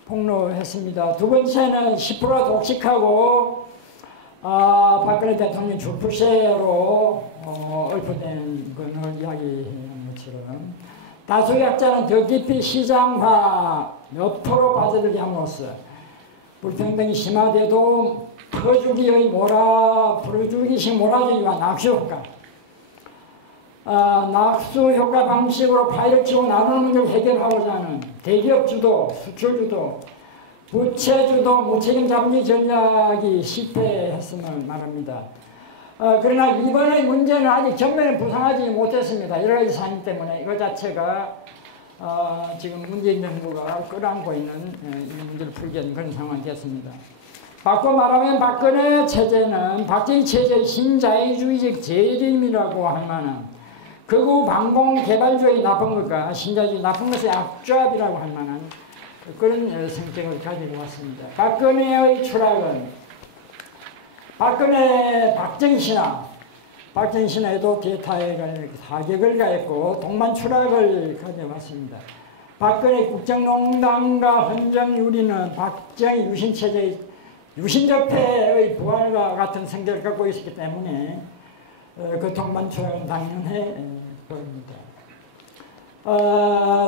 폭로했습니다. 두 번째는 10% 독식하고 박근혜 대통령 주푸세로 얽혀된 것을 이야기한 것처럼 다수의 약자는 더 깊이 시장화, 너프로 빠져들게 함으로써 불평등이 심화돼도 풀어주기식 몰아주기와 낙수효과, 낙수효과 방식으로 파이를 치고 나누는 문제를 해결하고자 하는 대기업 주도, 수출 주도, 부채 주도 무책임 자본주의 전략이 실패했음을 말합니다. 그러나 이번의 문제는 아직 전면에 부상하지 못했습니다. 여러 가지 사안 때문에 이거 자체가 지금 문재인 정부가 끌어안고 있는 이 문제를 풀기 위한 그런 상황이 됐습니다. 바꿔 말하면 박근혜 체제는 박정희 체제의 신자유주의적 재림이라고 할 만한 극우 방공 개발주의 나쁜 것과 신자유주의 나쁜 것의 악조합이라고 할 만한 그런 성격을 가지고 왔습니다. 박근혜의 추락은 박정희 신화에도 대타의 사격을 가했고 동반 추락을 가져왔습니다. 박근혜 국정농단과 헌정유리는 박정희 유신체제의 유신적폐의 부활과 같은 성격을 갖고 있었기 때문에 그 동반 추락은 당연해 보입니다.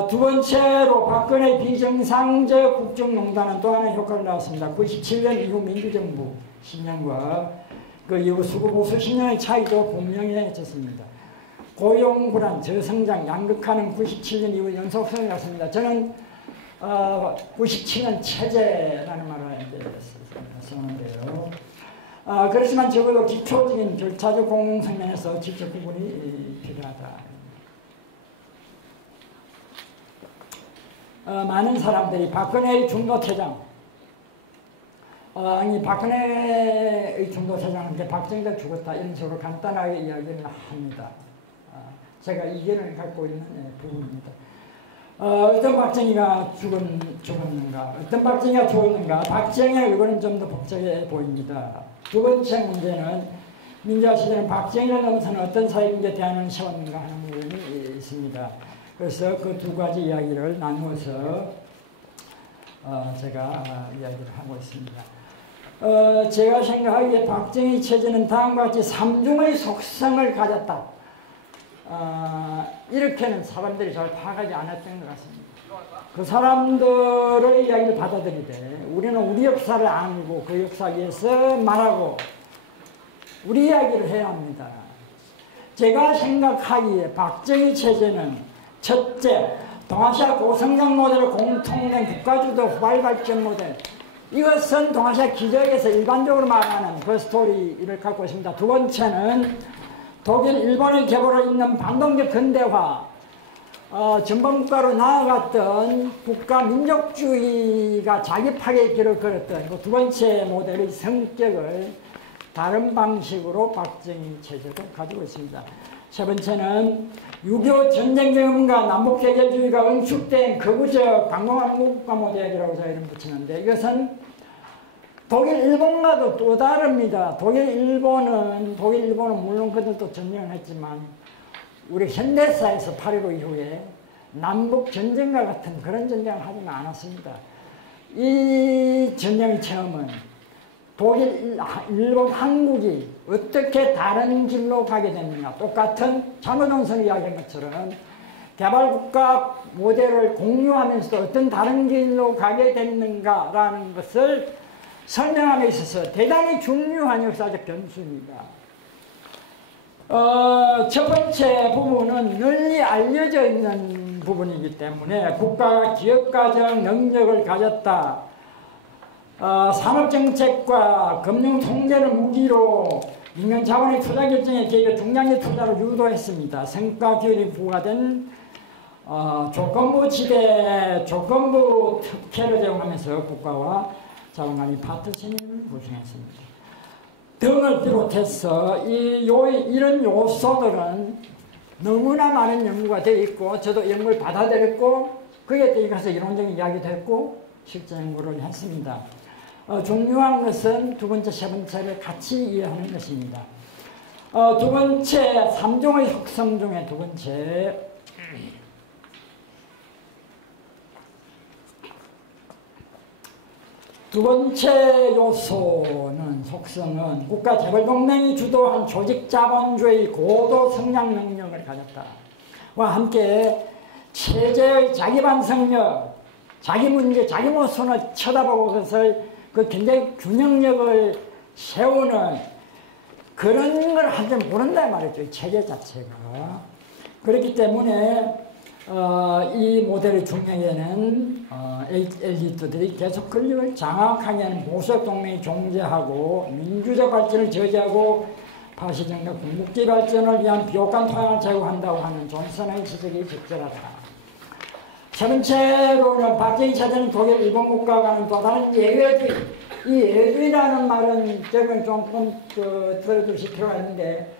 두 번째로 박근혜 비정상적 국정농단은 또 하나의 효과를 낳았습니다. 97년 이후 민주정부 10년과 그 이후 수구보수 10년의 차이도 분명해졌습니다. 고용 불안, 저성장, 양극화는 97년 이후 연속성을 갖습니다. 저는 97년 체제라는 말을 쓰는데요. 그렇지만 적어도 기초적인 절차적 공공성 면에서 직접 구분이 필요하다. 많은 사람들이 박근혜의 중도퇴장, 박근혜의 중도퇴장한테 박정희가 죽었다 이런 식으로 간단하게 이야기를 합니다. 제가 이견을 갖고 있는 부분입니다. 어떤 박정희가 죽었는가, 어떤 박정희가 죽었는가, 박정희의 의견은 좀 더 복잡해 보입니다. 두 번째 문제는 민주화 시대는 박정희를 넘어서는 어떤 사회인에 대안을 세웠는가 하는 부분이 있습니다. 그래서 그 두 가지 이야기를 나누어서 제가 이야기를 하고 있습니다. 제가 생각하기에 박정희 체제는 다음과 같이 삼중의 속성을 가졌다. 이렇게는 사람들이 잘 파악하지 않았던 것 같습니다. 그 사람들의 이야기를 받아들이되 우리는 우리 역사를 알고 그 역사 위에서 말하고 우리 이야기를 해야 합니다. 제가 생각하기에 박정희 체제는 첫째, 동아시아 고성장 모델을 공통된 국가주도 후발 발전 모델. 이것은 동아시아 기적에서 일반적으로 말하는 그 스토리를 갖고 있습니다. 두 번째는 독일, 일본의 계보로 있는 반동적 근대화, 전범국가로 나아갔던 국가 민족주의가 자기 파괴의 길을 걸었던 그 두 번째 모델의 성격을 다른 방식으로 박정희 체제도 가지고 있습니다. 세 번째는 6.25 전쟁 경험과 남북대결주의가 응축된 거구적 강공한국가 모델이라고 제가 이름 붙이는데 이것은 독일, 일본과도 또 다릅니다. 독일, 일본은 물론 그들도 전쟁을 했지만 우리 현대사에서 8.15 이후에 남북 전쟁과 같은 그런 전쟁을 하지는 않았습니다. 이 전쟁의 처음은 독일, 일본, 한국이 어떻게 다른 길로 가게 됐느냐. 똑같은 장원홍선이 이야기한 것처럼 개발국가 모델을 공유하면서도 어떤 다른 길로 가게 됐는가라는 것을 설명함에 있어서 대단히 중요한 역사적 변수입니다. 첫 번째 부분은 널리 알려져 있는 부분이기 때문에 국가가 기업가적 능력을 가졌다. 산업정책과 금융통제를 무기로 민간 자본의 투자 결정에 대해 중량의 투자를 유도했습니다. 성과 기울이 부과된 조건부 지대, 조건부 특혜를 제공하면서 국가와 자본 간의 파트너십을 구성했습니다. 등을 비롯해서 이런 요소들은 너무나 많은 연구가 되어 있고 저도 연구를 받아들였고 그에 대해서 이론적인 이야기도 했고 실제 연구를 했습니다. 중요한 것은 두 번째, 세 번째를 같이 이해하는 것입니다. 두 번째, 삼종의 속성 중에 두 번째, 두 번째 요소는, 속성은 국가재벌동맹이 주도한 조직자본주의 고도 성장 능력을 가졌다와 함께 체제의 자기 반성력, 자기 문제, 자기 모습을 쳐다보고 그것을 그 굉장히 균형력을 세우는 그런 걸 하지 모른다 말이죠. 이 체제 자체가. 그렇기 때문에 이 모델의 중앙에는 엘리트들이 계속 권력을 장악하게 하는 보수적 동맹이 존재하고 민주적 발전을 저지하고 파시즘과 군국주의 발전을 위한 비옥한 토양을 제공한다고 하는 존슨의 지적이 적절하다. 첫 번째로는 박정희 체제는 독일, 일본 국가와는 또 다른 예외주의. 이 예외주의라는 말은 저는 조금 들어두실 필요가 있는데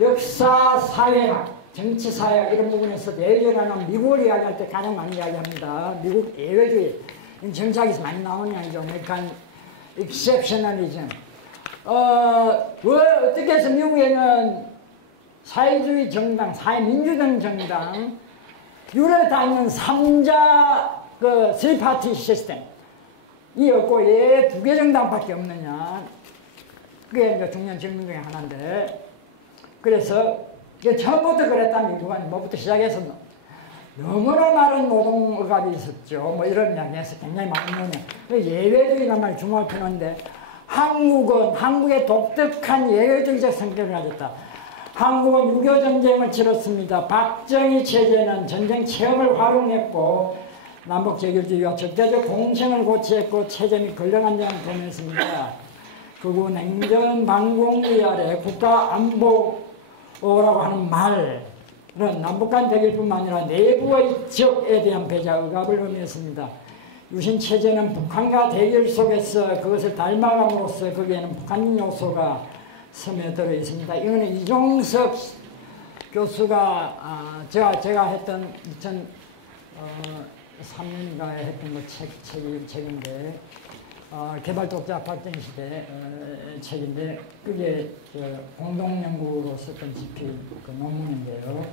역사, 사회학, 정치, 사회학 이런 부분에서 예외주의라는 미국을 이야기할 때 가장 많이 이야기합니다. 미국 예외주의. 정치학에서 많이 나오는 이야기죠. 아메리칸 exceptionalism. 어떻게 해서 미국에는 사회주의 정당, 사회민주당 정당, 유럽에 다 있는 3자 그 3파티 시스템 이 없고 얘 2개 정당밖에 없느냐. 그게 이제 중요한 질문 중에 하나인데 그래서 처음부터 그랬다. 미국은 뭐부터 시작해서 너무나 많은 노동의갑이 있었죠. 뭐 이런 이야기에서 굉장히 많은 예외주의란 말이 중요할 필요한데 한국은 한국의 독특한 예외주의적 성격을 가졌다. 한국은 6.25 전쟁을 치렀습니다. 박정희 체제는 전쟁 체험을 활용했고 남북 재결주의와 적대적 공생을 고취했고 체제 및 권력 안정을 도모했습니다. 그리고 냉전 반공의 아래 국가 안보라고 하는 말은 남북 간 대결뿐만 아니라 내부의 적에 대한 배자 의갑을 의미했습니다. 유신 체제는 북한과 대결 속에서 그것을 닮아감으로써 거기에는 북한 요소가 스며들어 있습니다. 이거는 이종석 교수가 제가 했던 2003년인가에 했던 책인데 개발독자 박정희 시대 책인데 그게 공동연구로 썼던 집필 그 논문인데요.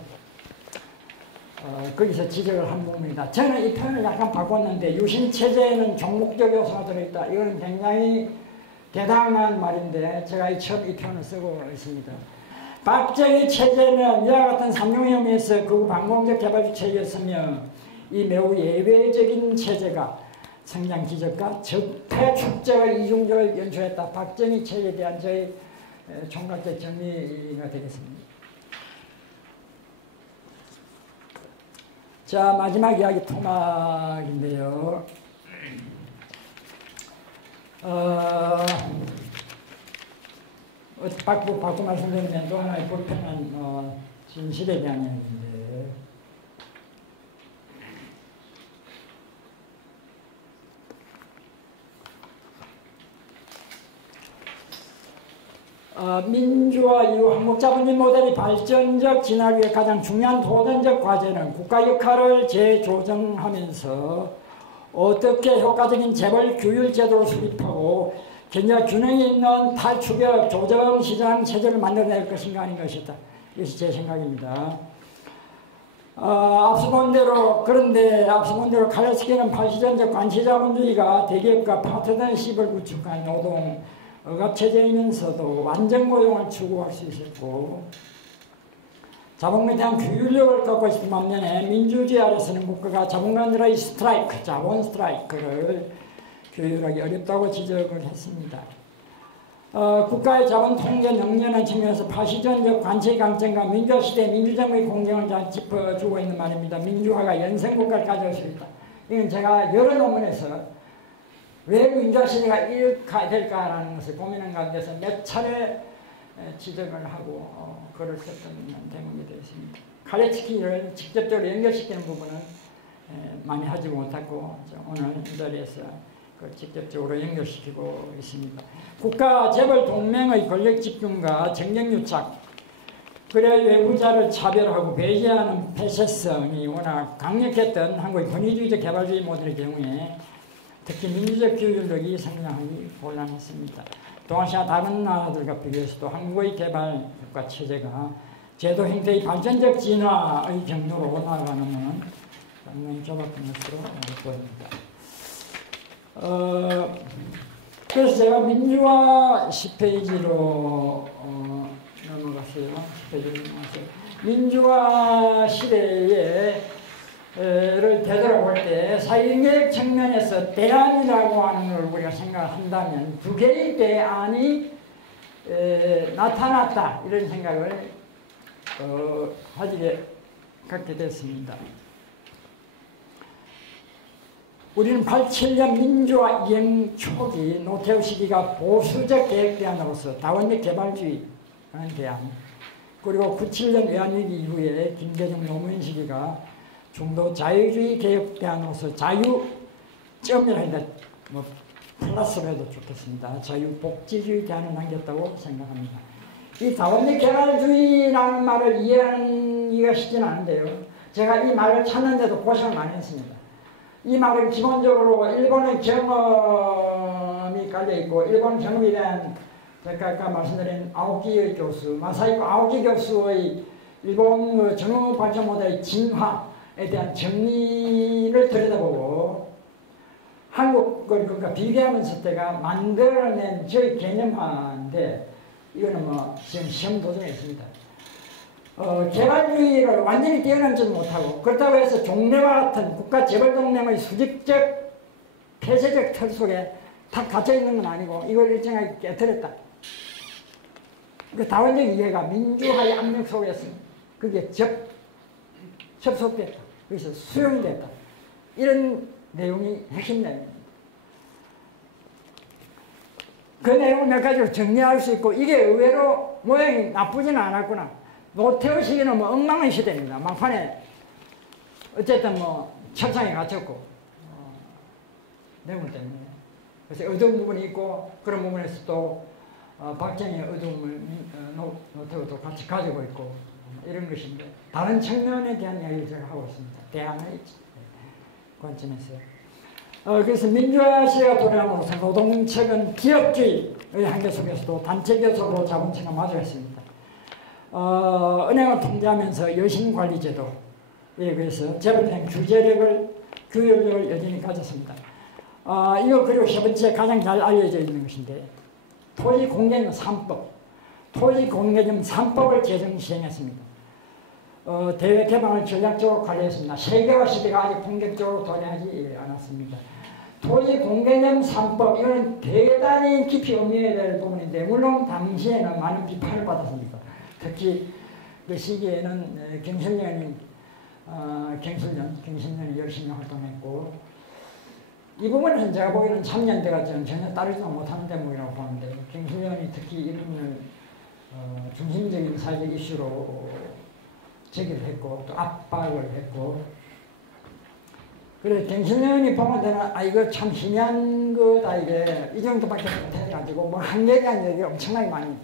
거기서 지적을 한 부분입니다. 저는 이 표현을 약간 바꿨는데 유신체제에는 종목적 요소가 들어있다. 이건 굉장히 대단한 말인데 제가 처음 이 표현을 쓰고 있습니다. 박정희 체제는 이와 같은 삼룡혐의에서 극우 반공적 개발주의 체제였으며 이 매우 예외적인 체제가 성장 기적과 적폐 축제와 이중적을 연출했다. 박정희 체제에 대한 저희 총괄적 정리가 되겠습니다. 자, 마지막 이야기 토막인데요. 바꾸 말씀드리면 또 하나의 불편한 진실에 대한 이야기인데 민주화 이후 한국 자본주의 모델의 발전적 진화 위에 가장 중요한 도전적 과제는 국가 역할을 재조정하면서 어떻게 효과적인 재벌 규율 제도를 수립하고 경제와 균형이 있는 탈추격 조정 시장 체제를 만들어낼 것인가 하는 것이다. 이것이 제 생각입니다. 앞서 본 대로 칼레스키는 파시전적 관시자본주의가 대기업과 파트너십을 구축한 노동 억압체제이면서도 완전고용을 추구할 수 있었고 자본에 대한 규율력을 갖고 있을 반면에 민주주의 아래서는 국가가 자본가들의 스트라이크, 자본 스트라이크를 규율하기 어렵다고 지적을 했습니다. 국가의 자본 통제 능력이라는 측면에서 파시전적 관체의 강점과 민주화시대 민주정부의 공정을 잘 짚어주고 있는 말입니다. 민주화가 연생국가를 가져올 수 있다. 이건 제가 여러 논문에서 왜 민주화시대가 이렇게 될까라는 것을 고민한 가운데서 몇 차례 지적을 하고 글을 썼던 대목이 되어 있습니다. 칼레츠키를 직접적으로 연결시키는 부분은 많이 하지 못하고 오늘 이 자리에서 그걸 직접적으로 연결시키고 있습니다. 국가 재벌 동맹의 권력 집중과 정경유착, 그래 외부자를 차별하고 배제하는 폐쇄성이 워낙 강력했던 한국의 권위주의적 개발주의 모델의 경우에 특히 민주적 규율력이 성장하기 곤란했습니다. 동아시아 다른 나라들과 비교해서도 한국의 개발 국가 체제가 제도 형태의 발전적 진화의 경로로 나아가는 것은 상당히 좁았던 것으로 보입니다. 그래서 제가 민주화 10페이지로 넘어갔어요. 10페이지로 넘어갔어요. 민주화 시대에 를 되돌아볼 때 사회적 측면에서 대안이라고 하는 걸 우리가 생각한다면 두 개의 대안이 나타났다 이런 생각을 갖게 됐습니다. 우리는 87년 민주화 이행 초기 노태우 시기가 보수적 계획대안으로서 다원적 개발주의라는 대안, 그리고 97년 외환위기 이후에 김대중 노무현 시기가 중도 자유주의 개혁대안으로서 자유점이라 했는데 뭐 플러스로 해도 좋겠습니다. 자유복지주의 대안을 남겼다고 생각합니다. 이 다원적 개발주의라는 말을 이해하기가 쉽지는 않은데요. 제가 이 말을 찾는데도 고생을 많이 했습니다. 이 말은 기본적으로 일본의 경험이 깔려있고 일본 경험에 대한 제가 아까 말씀드린 아오키 교수, 마사히코 아오키 교수의 일본 그 정부 발전 모델의 진화에 대한 정리를 들여다보고 한국을 그러니까 비교하면서 때가 만들어낸 저희 개념화인데 이거는 뭐 지금 시험 도중에 있습니다. 개발주의를 완전히 뛰어넘지도 못하고 그렇다고 해서 종래와 같은 국가 재벌 동맹의 수직적 폐쇄적 틀 속에 다 갇혀 있는 건 아니고 이걸 일정하게 깨뜨렸다. 그 다원적 이해가 민주화의 압력 속에서 그게 접속됐다. 그래서 수용됐다. 이런 내용이 핵심 내용입니다. 그 내용을 몇 가지로 정리할 수 있고 이게 의외로 모양이 나쁘지는 않았구나. 노태우 시기는 뭐 엉망의 시대입니다. 막판에 어쨌든 뭐 협상에 갇혔고 내용 때문에 그래서 어두운 부분이 있고 그런 부분에서 또 박정희의 어두움을 노태우도 같이 가지고 있고 이런 것인데 다른 측면에 대한 이야기를 제가 하고 있습니다. 대안의 관점에서 그래서 민주화 시대가 도래함으로써 노동층은 기업주의의 한계 속에서도 단체 교섭으로 자본층과 마주했습니다. 은행을 통제하면서 여신관리제도에 의해서 재벌형 규제력을 여전히 가졌습니다. 이거 그리고 세 번째 가장 잘 알려져 있는 것인데 토지공개념 3법, 토지공개념 3법을 제정 시행했습니다. 대외 개방을 전략적으로 관리했습니다. 세계화 시대가 아직 본격적으로 도래하지 않았습니다. 토지공개념 3법, 이거는 대단히 깊이 의미해야 될 부분인데 물론 당시에는 많은 비판을 받았습니다. 특히 그 시기에는 경실련이 열심히 활동했고 이 부분은 제가 보기에는 3년대가 전혀 따르지도 못하는 대목이라고 보는데 경실련이 특히 이 부분을 중심적인 사회적 이슈로 제기를 했고 또 압박을 했고 그래서 경실련이 보면 되는 이거 참 희미한 거다 이게 이 정도밖에 못해가지고 뭐 한계에 대한 얘기가 엄청나게 많이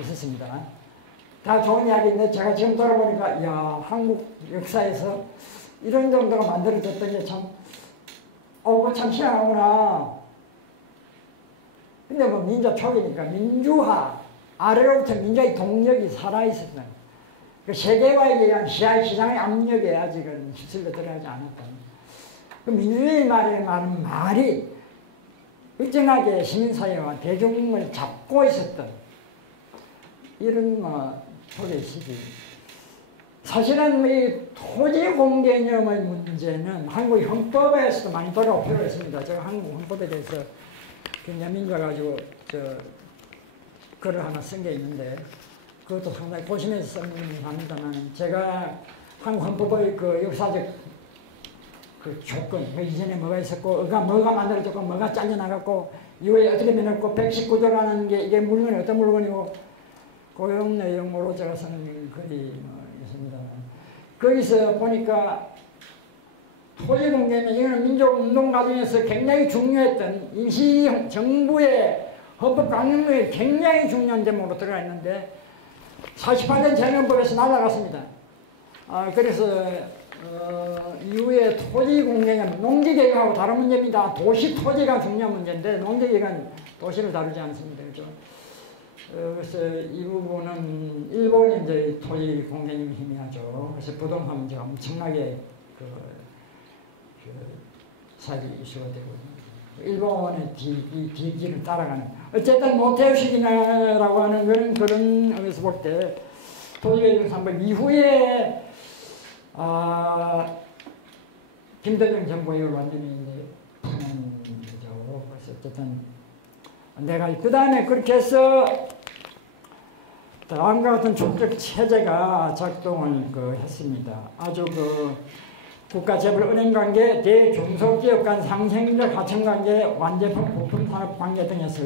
있었습니다. 다 좋은 이야기인데 제가 지금 돌아보니까 이야 한국 역사에서 이런 정도가 만들어졌던 게 참 참 희한하구나. 근데 뭐 민주 초기니까 민주화 아래로부터 민주화의 동력이 살아있었다. 그 세계화에 대한 시장의 압력에 아직은 휩쓸려 들어가지 않았다. 그 민주주의 말은 말이 일정하게 시민사회와 대중을 잡고 있었던 이런 초기 시기. 사실은 이 토지 공개념의 문제는 한국 헌법에서도 많이 돌아올 필요가 있습니다. 제가 한국 헌법에 대해서 굉장히 민주화가지고 글을 하나 쓴 게 있는데 그것도 상당히 고심해서 쓴 겁니다만 제가 한국 헌법의 그 역사적 그 조건, 이전에 뭐가 있었고, 뭐가 만들어졌고, 뭐가 잘려나갔고, 이후에 어떻게 변했고, 119조라는 게 이게 물건이 어떤 물건이고, 그런 내용으로 제가 쓰는 글이 있습니다. 거기서 보니까 토지 공개는 이거는 민족운동 과정에서 굉장히 중요했던 임시 정부의 헌법 강령에 굉장히 중요한 대목으로 들어가 있는데 48년 재헌법에서 날아갔습니다. 그래서 이후에 토지 공개념, 농지개혁하고 다른 문제입니다. 도시 토지가 중요한 문제인데 농지개혁은 도시를 다루지 않습니다. 그렇죠? 그래서 이 부분은 일본이 이제 토지 공개념이 희미하죠. 그래서 부동산 문제가 엄청나게 사기 이슈가 되고 일본의 뒤길을 따라가는. 어쨌든 노태우 시기라고 하는 그런 의미에서 볼 때 토지개혁 3법 이후에 김대중 정부가 이걸 완전히 이제 푸는 거죠. 그래서 어쨌든 내가 그 다음에 그렇게 해서 다음과 같은 조직 체제가 작동을 했습니다. 아주 국가재벌은행 관계, 대중소기업 간 상생적 하청관계, 완제품 부품산업 관계 등에서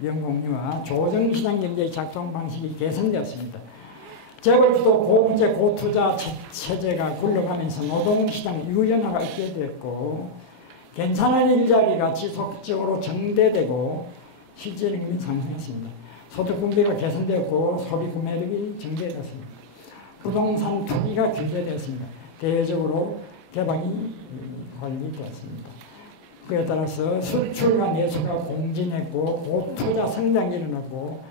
위험공유와 조정시장 경제의 작동 방식이 개선되었습니다. 재벌주도 고부재 고투자 체제가 굴러가면서 노동시장 유연화가 있게 되었고 괜찮은 일자리가 지속적으로 증대되고 실질 임금이 상승했습니다. 소득 분배가 개선되었고 소비 구매력이 증대되었습니다. 부동산 투기가 규제되었습니다. 대외적으로 개방이 관리되었습니다. 그에 따라서 수출과 내수가 공진했고 고투자 성장이 일어났고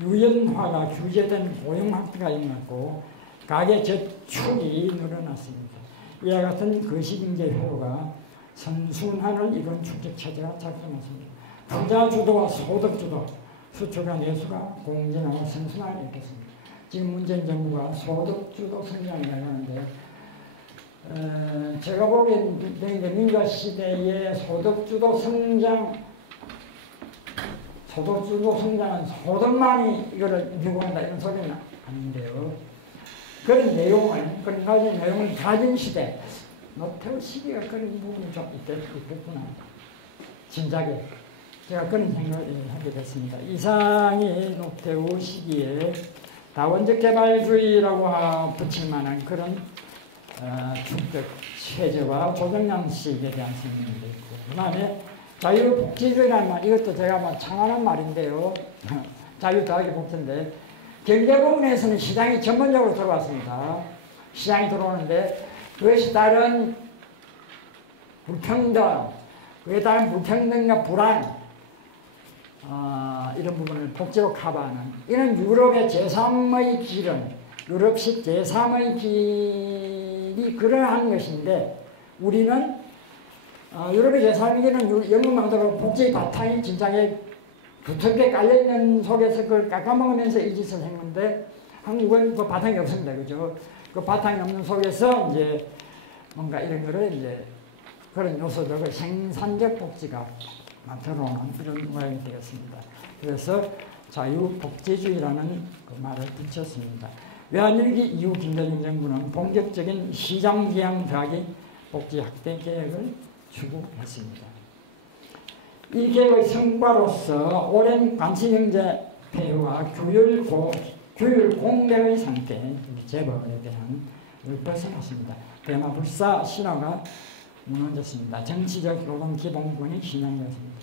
유연화가 규제된 고용 확대가 일어났고 가계 저축이 늘어났습니다. 이와 같은 거시경제 효과가 선순환을 이룬 축적체제가 작동했습니다. 투자 주도와 소득 주도, 수출과 내수가 공진하고 선순환을 일으켰습니다. 지금 문재인 정부가 소득 주도 성장을 하는데 제가 보기에는 민주화 시대의 소득 주도 성장은 소득만이 이거를 유구한다 이런 소리는 아닌데요. 그런 내용을 가진 시대, 노태우 시기가 그런 부분이 좀 있겠구나. 진작에 제가 그런 생각을 하게 됐습니다. 이상이 노태우 시기에 다원적 개발주의라고 붙일 만한 그런 축적 체제와 조정 양식에 대한 설명도 있고, 그 다음에 자유복지주의라는 말, 이것도 제가 창안한 말인데요. 자유더하기 복지인데, 경제부문에서는 시장이 전문적으로 들어왔습니다. 시장이 들어오는데, 그것이 다른 불평등, 그에 따른 불평등과 불안, 이런 부분을 복지로 커버하는, 이는 유럽의 제3의 길은, 유럽식 제3의 길이 그러한 것인데, 우리는 유럽의 제3의 길은 영국만으로 복지 바탕이 진작에 두텁게 깔려있는 속에서 그걸 깎아먹으면서 이 짓을 했는데, 한국은 그 바탕이 없습니다. 그죠? 그 바탕이 없는 속에서 이제 뭔가 이런 거를 이제 그런 요소들을 생산적 복지가 들어오는 이런 모양이 되었습니다. 그래서 자유복지주의라는 그 말을 붙였습니다. 외환위기 이후 김대중 정부는 본격적인 시장기양 더하기 복지 확대 계획을 추구했습니다. 이 계획의 성과로서 오랜 관시경제 폐해와 규율 공백의 상태, 재벌에 대한 벗어났습니다. 대마불사 신화가 무너졌습니다. 정치적 노동 기본권이 신양되었습니다.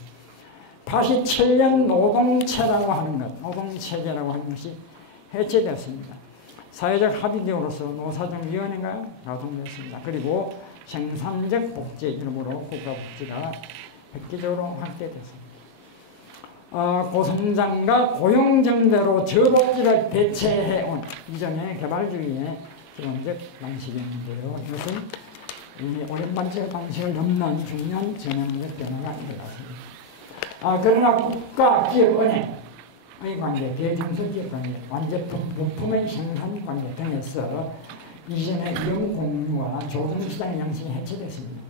87년 노동체라고 하는 것, 노동체제라고 하는 것이 해체되었습니다. 사회적 합의되어로서 노사정위원회가 가동되었습니다. 그리고 생산적 복지 이름으로 국가복지가 획기적으로 확대됐습니다. 고성장과 고용정대로 저복지를 대체해온 이전의 개발주의의 기본적 방식이었는데요. 이것은 이미 오랜만적 방식을 넘는 중요한 전형적 변화가 있는 것 같습니다. 그러나 국가, 기업, 은행의 관계, 대중소기업 관계, 완제품, 부품의 생산 관계 등에서 이전의 위험공유와 조정시장 양식이 해체됐습니다.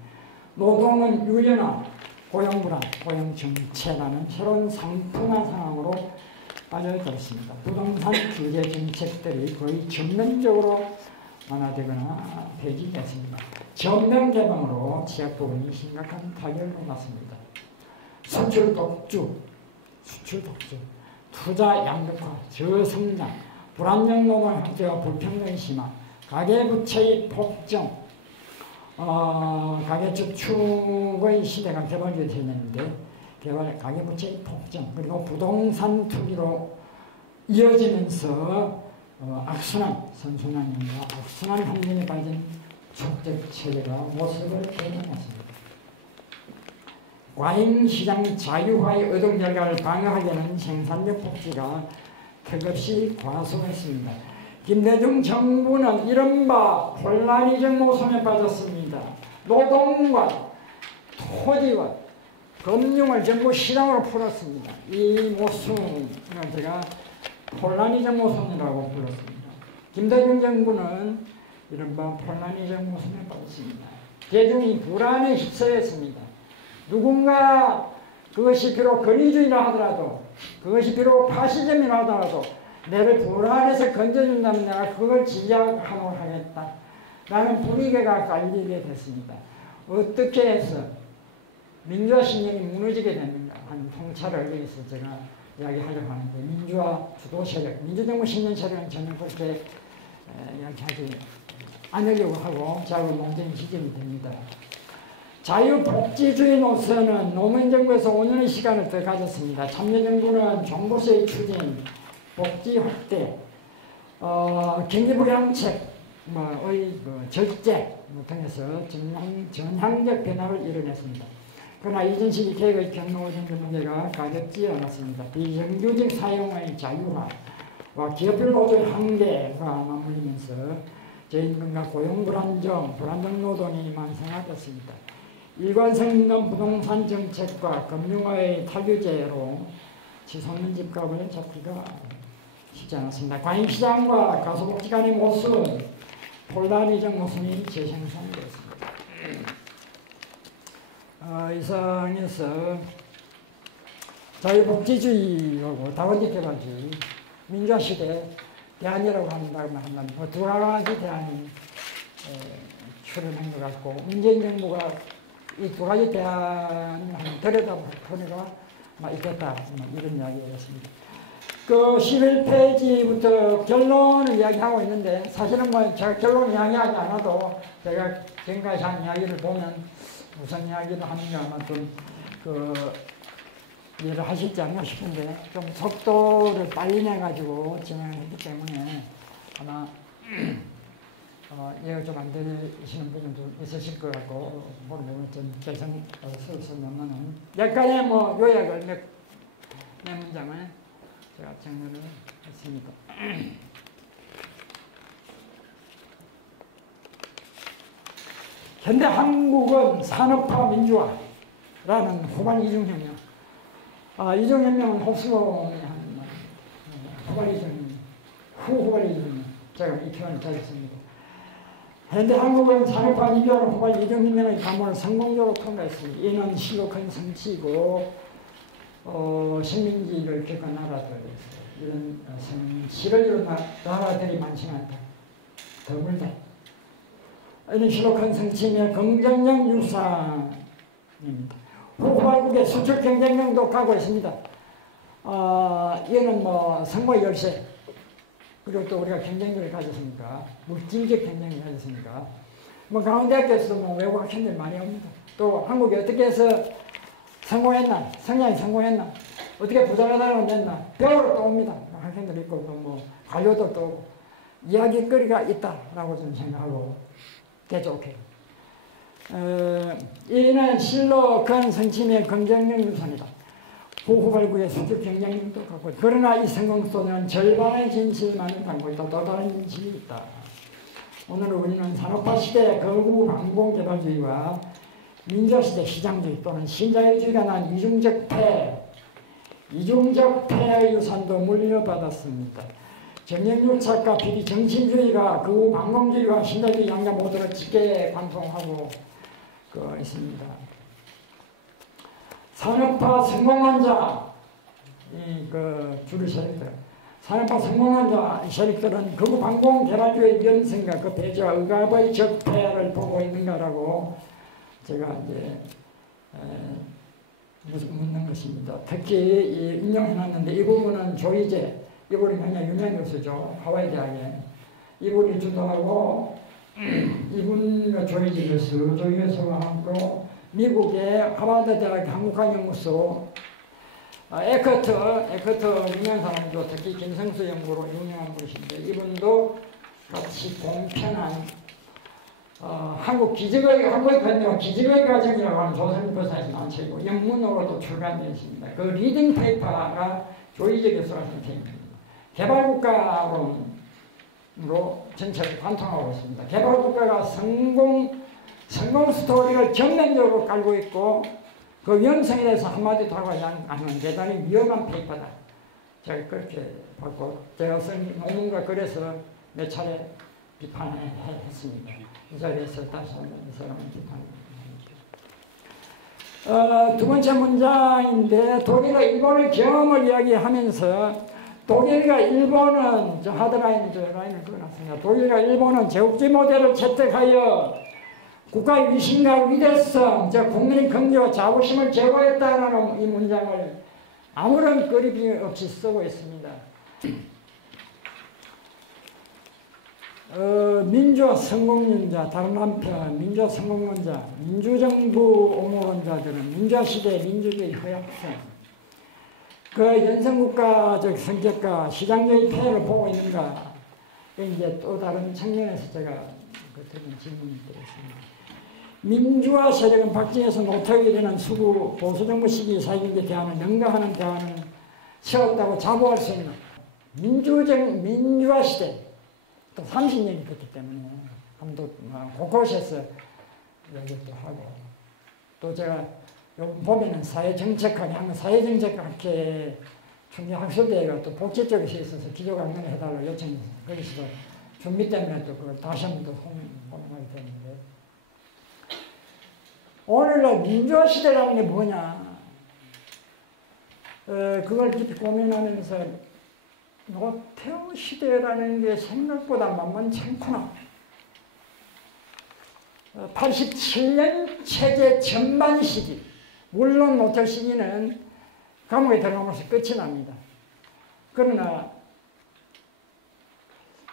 노동은 유연화, 고용불안, 고용정체라는 새로운 상품화 상황으로 빠져들었습니다. 부동산 규제 정책들이 거의 전면적으로 완화되거나 폐지됐습니다. 전면 개방으로 취약 부분이 심각한 타격을 받았습니다. 수출 독주, 투자 양극화, 저성장, 불안정 노동 확대와 불평등의 심화, 가계부채의 폭증, 가계저축의 시대가 개발이 되었는데 가계부채의 폭증, 그리고 부동산 투기로 이어지면서 악순환, 선순환과 악순환 환경에 빠진 축적체제가 모습을 드러냈습니다. 과잉시장 자유화의 의도 결과를 방어하려는 생산력 복지가 턱없이 과소했습니다. 김대중 정부는 이른바 폴라리즘 모순에 빠졌습니다. 노동과 토지와 금융을 전부 시장으로 풀었습니다. 이 모순을 제가 폴라리즘 모순이라고 불렀습니다. 김대중 정부는 이른바 폴라니즘 모순에 빠졌습니다. 대중이 불안에 휩싸였습니다. 누군가 그것이 비록 권위주의라 하더라도 그것이 비록 파시즘이라 하더라도 내를 불안에서 건져준다면 내가 그걸 지지하도록 하겠다 라는 분위기가 깔리게 됐습니다. 어떻게 해서 민주화 신념이 무너지게 됐는가 하는 통찰을 위해서 제가 이야기하려고 하는데, 민주화 주도 세력, 민주정부 신념 세력은 전혀 그렇게 이야기하지 않으려고 하고 자꾸 논쟁이 지점이 됩니다. 자유복지주의 노선은 노무현 정부에서 5년의 시간을 더 가졌습니다. 참여정부는 정부서의 추진, 복지 확대, 경제부양책, 절제 등에서 전향적 변화를 이뤄냈습니다. 그러나 이전 시기 계획의 경로진들 문제가 가볍지 않았습니다. 비정규직 사용의 자유화와 기업별 노조의 한계가 맞물리면서 저임금과 고용 불안정 노동이 만성화됐습니다. 일관성 있는 부동산 정책과 금융화의 탈규제로 치솟는 집값을 잡기가 쉽지 않았습니다. 과잉시장과 가소복지 간의 모순, 폴라니즘 모순이 재생산되었습니다. 이상에서 자유복지주의하고 다원적개발주의, 민주화시대 대안이라고 한다면 두 가지 대안이 출현한 것 같고, 문재인 정부가 이 두 가지 대안을 들여다볼 필요가 있겠다, 이런 이야기였습니다. 그 11페이지부터 결론을 이야기하고 있는데, 사실은 제가 결론 이야기하지 않아도 제가 지금까지 한 이야기를 보면 무슨 이야기를 하는가 아마 좀 이해를 하시지 않나 싶은데, 좀 속도를 빨리 내가지고 진행을 했기 때문에 아마 이해가 좀 안 되시는 부분도 있으실 것 같고, 모르면 좀 개선 슬슬 넘는 약간의 요약을 몇 문장을 제가 정리를 했습니다. 현대 한국은 산업화 민주화라는 후반 이중혁명. 이중혁명은 홉스봉이 하는 말. 후반 이중혁명. 후반 이중혁명. 제가 이 표현을 짜겠습니다. 현대 한국은 산업화 민주화로 후반 이중혁명의 관문을 성공적으로 통과했습니다. 이는 실로 큰 성취이고, 식민지를 겪은 나라들, 이런 성취를 이룬 나라들이 많지는 않다. 드물다. 이런 실로 큰 성취며 긍정적 유산입니다. 후발국의 수출 경쟁력도 가고 있습니다. 이거는 성과의 열쇠, 그리고 또 우리가 경쟁력을 가졌으니까, 물질적 경쟁력을 가졌으니까, 강원대학교에서도 외국 학생들이 많이 옵니다. 또 한국이 어떻게 해서 성공했나, 성장이 성공했나, 어떻게 부자가 됐나, 배우러 또 옵니다. 학생들 있고, 또 관료들도 오고, 이야기거리가 있다라고 좀 생각하고, 대조해요. 이는 실로 큰 성취의 긍정적 유산이다. 후발국의 수출 경쟁력도 갖고 있다. 그러나 이 성공 속에는 절반의 진실만을 담고 있다. 또 다른 진실이 있다. 오늘 우리는 산업화 시대의 거구 방공개발주의와 민주시대 시장주의 또는 신자유주의가 난 이중적 폐의 유산도 물려받았습니다. 정형유착과 비리 정신주의가 그 방공주의와 신자주의 양자 모두를 짙게 관통하고 있습니다. 산업화 성공한 자, 주류 세력들, 산업화 성공한 자 세력들은 그 방공개발주의 연승과 그 배제와 억압의 적폐를 보고 있는가라고 제가 이제 묻는 것입니다. 특히 인용해놨는데 이 부분은 조이제, 이분이 굉장히 유명한 교수죠. 하와이 대학에. 이분이 주도하고, 이분과 조이지 교수, 조이 교수와 함께 미국의 하버드 대학 한국학연구소, 에커트 유명한 사람도 특히 김성수 연구로 유명한 분이신데, 이분도 같이 공편한 한국의 건너 기적의 과정이라고 하는 조선교사에서 나온 책이고, 영문으로도 출간되어 있습니다. 그 리딩 페이퍼가 조이제 교수가 쓴 책입니다. 개발국가론으로 전체를 관통하고 있습니다. 개발국가가 성공 스토리를 전면적으로 깔고 있고, 그 위험성에 대해서 한마디도 하고 않는 대단히 위험한 페이퍼다. 제가 그렇게 봤고, 제가 쓴 논문과 글에서 몇 차례 비판했습니다. 이 자리에서 다시 한번 이 사람을 비판합니다. 두 번째 문장인데 독일과 일본의 경험을 이야기하면서 독일과 일본은 저 하드라인 저 라인을 그어놨습니다. 독일과 일본은 제국주의 모델을 채택하여 국가의 위신과 위대성, 저 국민의 경제와 자부심을 제고했다라는 이 문장을 아무런 거리비 없이 쓰고 있습니다. 민주화 성공론자, 다른 한편 민주화 성공론자, 민주정부 옹호론자들은 민주화 시대의 민주주의 허약성, 그 연성국가적 성격과 시장적인 폐해를 보고 있는가, 이제 또 다른 측면에서 제가 드린 질문이 되겠습니다. 민주화 세력은 박정희에서 노태우에 이르는 수구 보수정부 시기 사회경제 대안을 능가하는 대안을 세웠다고 자부할 수 있는 민주화 시대, 또 30년이 됐기 때문에 한번 곳곳에서 얘기도 하고, 또 제가 보면은 사회정책학회, 사회정책학회 충격학술대회가 또 복지 쪽에 있어서 기조강연을 해달라고 요청했어요. 거기서 준비 때문에 또 그걸 다시 한번 또 홍보하게 됐는데, 오늘날 민주화 시대라는 게 뭐냐, 그걸 깊이 고민하면서 노태우 시대라는 게 생각보다 만만찮구나. 87년 체제 전반 시기, 물론 노태우 시기는 감옥에 들어가면서 끝이 납니다. 그러나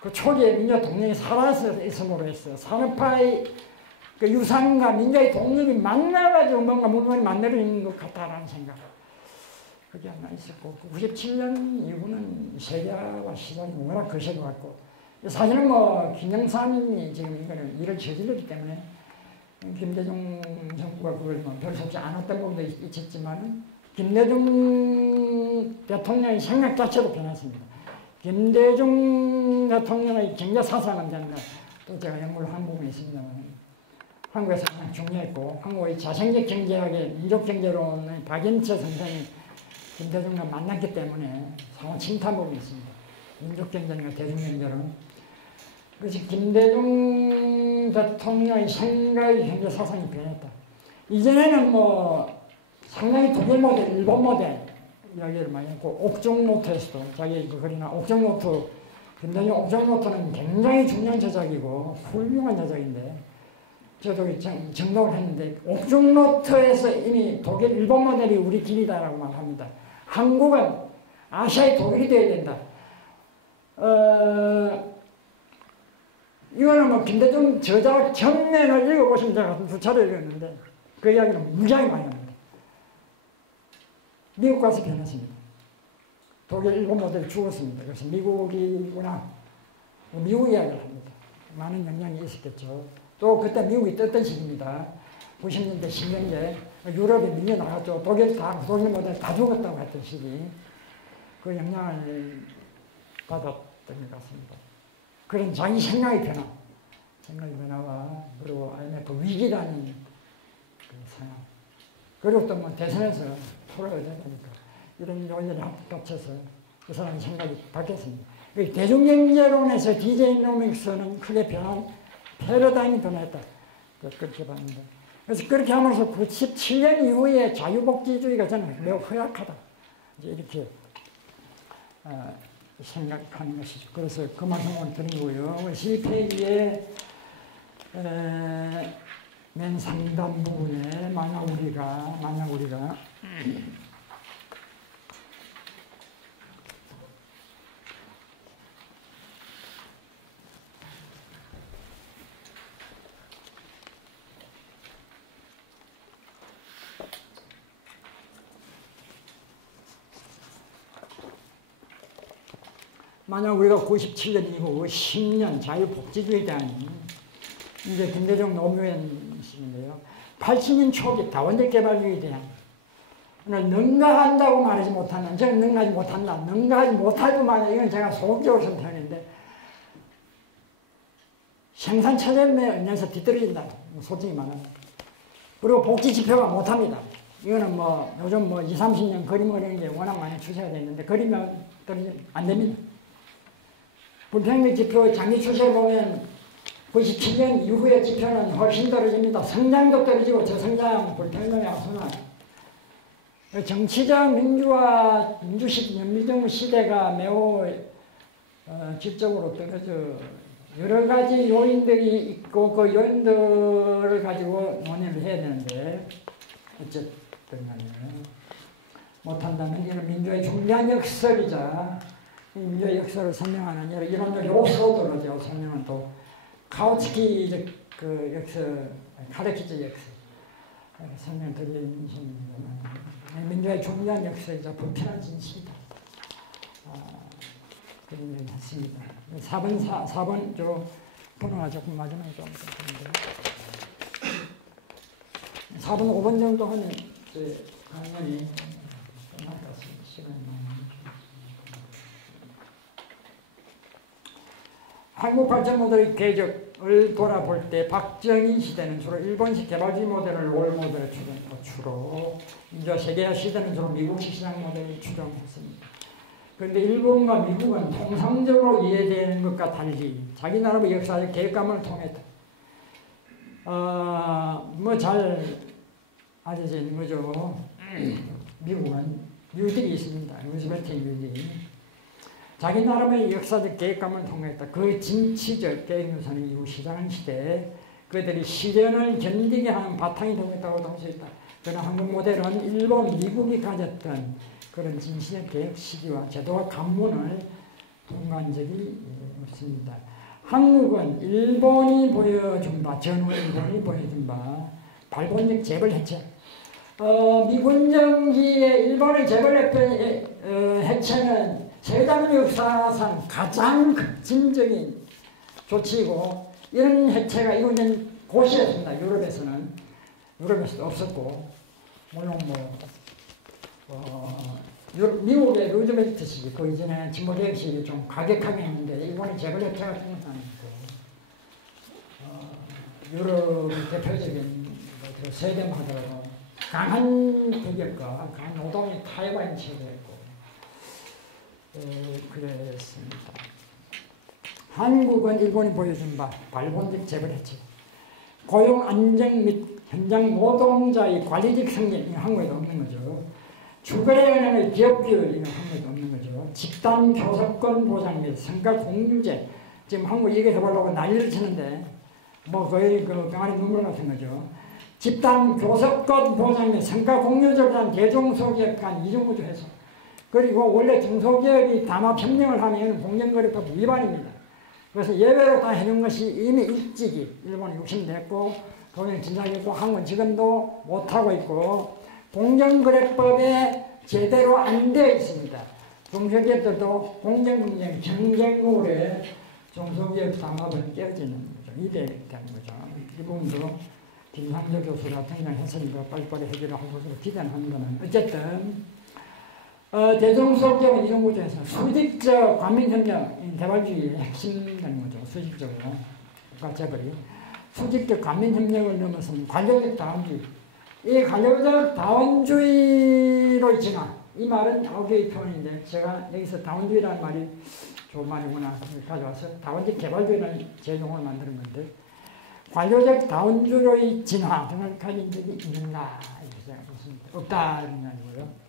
그 초기에 민주화 독립이 살아서 있음으로 해서 산업화의 그 유산과 민주화의 독립이 만나가지고 뭔가 물건이 만들어지는 것 같다라는 생각, 그게 하나 있었고, 97년 이후는 세계화 시장이 워낙 거세게 왔고, 사실은 뭐 김영삼이 지금 이거는 일을 저질렀기 때문에 김대중 정부가 그걸 뭐 별 수 없지 않았던 부분도 있었지만, 김대중 대통령의 생각 자체도 변했습니다. 김대중 대통령의 경제 사상은 또 제가 연구를 한 부분이 있습니다만, 한국에서 가장 중요했고, 한국의 자생적 경제학의 민족 경제론의 박인철 선생이 김대중과 만났기 때문에 상호 침투한 부분이 있습니다. 민족 경제론과 대중 경제론. 그래서 김대중 대통령의 생각의 경제 사상이 변했다. 이전에는 뭐 상당히 독일 모델, 일본 모델 이야기를 많이 했고, 옥정노트에서도 자기 그 글이나 옥정노트, 김대중 옥정노트는 굉장히 중요한 저작이고 훌륭한 저작인데, 저도 정독을 했는데 옥정노트에서 이미 독일, 일본 모델이 우리 길이다라고 말합니다. 한국은 아시아의 독일이 되어야 된다. 이거는 뭐 김대중 저작 전면을 읽어보시면 제가 두 차례 읽었는데 그 이야기는 무지하게 많이 합니다. 미국 가서 변했습니다. 독일, 일본 모델이 죽었습니다. 그래서 미국이구나. 미국 이야기를 합니다. 많은 영향이 있었겠죠. 또 그때 미국이 떴던 시기입니다. 90년대, 10년대 유럽에 밀려 나갔죠. 독일 모델 다 죽었다고 했던 시기. 그 영향을 받았던 것 같습니다. 그런 자기 생각의 변화와 그리고 IMF 위기라는 그 상황, 그리고 또 뭐 대선에서 표를 얻어야 되니까 이런 요인들이 합쳐서 그 사람의 생각이 바뀌었습니다. 대중경제론에서 DJ노믹스는 크게 변한 패러다임이 변했다. 그렇게 봤는데, 그래서 그렇게 하면서 97년 이후에 자유복지주의가 저는 매우 허약하다. 이제 이렇게 생각하는 것이죠. 그래서 그 말씀을 드리고요. 12페이지에 맨 상단 부분에 만약 우리가 만약 우리가 97년 이후 10년 자유복지주의에 대한 이제 김대중 노무현식인데요. 80년 초기 다원적 개발주의에 대한 능가한다고 말하지 못한다. 저는 능가하지 못한다. 능가하지 못할 뿐만 아니라 이건 제가 소극적으로 선택하는데 생산체제면에서 뒤떨어진다. 솔직히 말하면. 그리고 복지 지표가 못합니다. 이거는 뭐 요즘 뭐 20, 30년 그림 그리는 게 워낙 많이 추세가 됐는데 그리면 떨어지면 안 됩니다. 불평등 지표 장기 추세를 보면 97년 이후의 지표는 훨씬 떨어집니다. 성장도 떨어지고 저성장 불평등의 악순환. 정치적 민주화, 연민정부 시대가 매우 질적으로 떨어져 여러 가지 요인들이 있고 그 요인들을 가지고 논의를 해야 되는데 어쨌든 간에 못한다면 이런 민주의 중요한 역설이자 민주의 역설을 설명하는 이런 요소들을 설명은 또 카우츠키 그 역설, 카르키즈 역설 설명드리는 것입니다. 민주의 중요한 역설이자 불편한 진실이다. 그런 얘기 했습니다. 4번 저 번호가 조금 마지막에 좀 그런데 4번, 5번 정도 하면 이제 강연이 끝날 것 같습니다. 시간이 많이. 한국 발전 모델의 궤적을 돌아볼 때 박정희 시대는 주로 일본식 개발주의 모델을 롤 모델에 주로 인도 세계화 시대는 주로 미국식 시장 모델을 추종했습니다. 그런데 일본과 미국은 통상적으로 이해되는 것과 달리 자기 나라의 역사적 계획감을 통했다. 뭐 잘 알려져 있는 거죠. 미국은 뉴딜이 있습니다. 루즈벨트 뉴딜. 자기 나라의 역사적 계획감을 통했다. 그 진취적 계획 유산은 이후 시장 시대에 그들이 시련을 견디게 하는 바탕이 되겠다고 볼 수 있다. 그러나 한국 모델은 일본, 미국이 가졌던 그런 진취적 계획 시기와 제도와 관문을 통과한 적이 없습니다. 한국은 일본이 보여준 바, 전후 일본이 보여준 바, 발본적 재벌 해체. 미군정기에 일본의 재벌 해체는 세계당 역사상 가장 급진적인 조치이고 이런 해체가 이루어진 곳이었습니다. 유럽에서도 없었고 물론 미국의 루즈벨트 시기 그 이전에 진보개혁 시기 좀 과격하게 했는데 일본의 재벌 해체 같은 것은 아니고 유럽의 대표적인 세대마다 강한 대격과 강한 노동의 타협한 체제였고 그랬습니다. 한국은 일본이 보여준 바 발본적 재벌 해체, 고용 안정 및 현장 노동자의 관리적 승진, 이거 한국에도 없는 거죠. 주거에 관한 기업 규율, 이거 한국에도 없는 거죠. 집단 교섭권 보장 및 성과 공유제, 지금 한국 이거 해보려고 난리를 치는데 뭐 거의 그 병아리 눈물 같은 거죠. 집단 교섭권 보장 및 성과 공유제를 한 대중소기업 간 이중구조 해소. 그리고 원래 중소기업이 담합협력을 하면 공정거래법 위반입니다. 그래서 예외로 다 해놓은 것이 이미 일찍이 일본이 욕심냈고 거기는 진작이고 한국은 지금도 못하고 있고 공정거래법에 제대로 안 되어 있습니다. 중소기업들도 공정경쟁 경쟁으로 중소기업 담합은 깨어지는 거죠. 이대되는 거죠. 이 부분도 김상조 교수가 등장했으니까 빨리빨리 해결을 할 것으로 기대는 합니다만 어쨌든 대중소기업은 이런 구조에서 수직적 관민협력, 개발주의의 핵심되는 거죠. 수직적으로. 국가재벌이. 수직적 관민협력을 넘어서는 관료적 다원주의. 이 관료적 다원주의로 진화. 이 말은 9개의 표현인데 제가 여기서 다원주의라는 말이 좋은 말이구나 가져와서 다원적 개발주의라는 제동을 만드는 건데 관료적 다원주의의 진화 등을 가진 적이 있는가 이렇게 생각했습니다. 없다 이런 게 아니고요.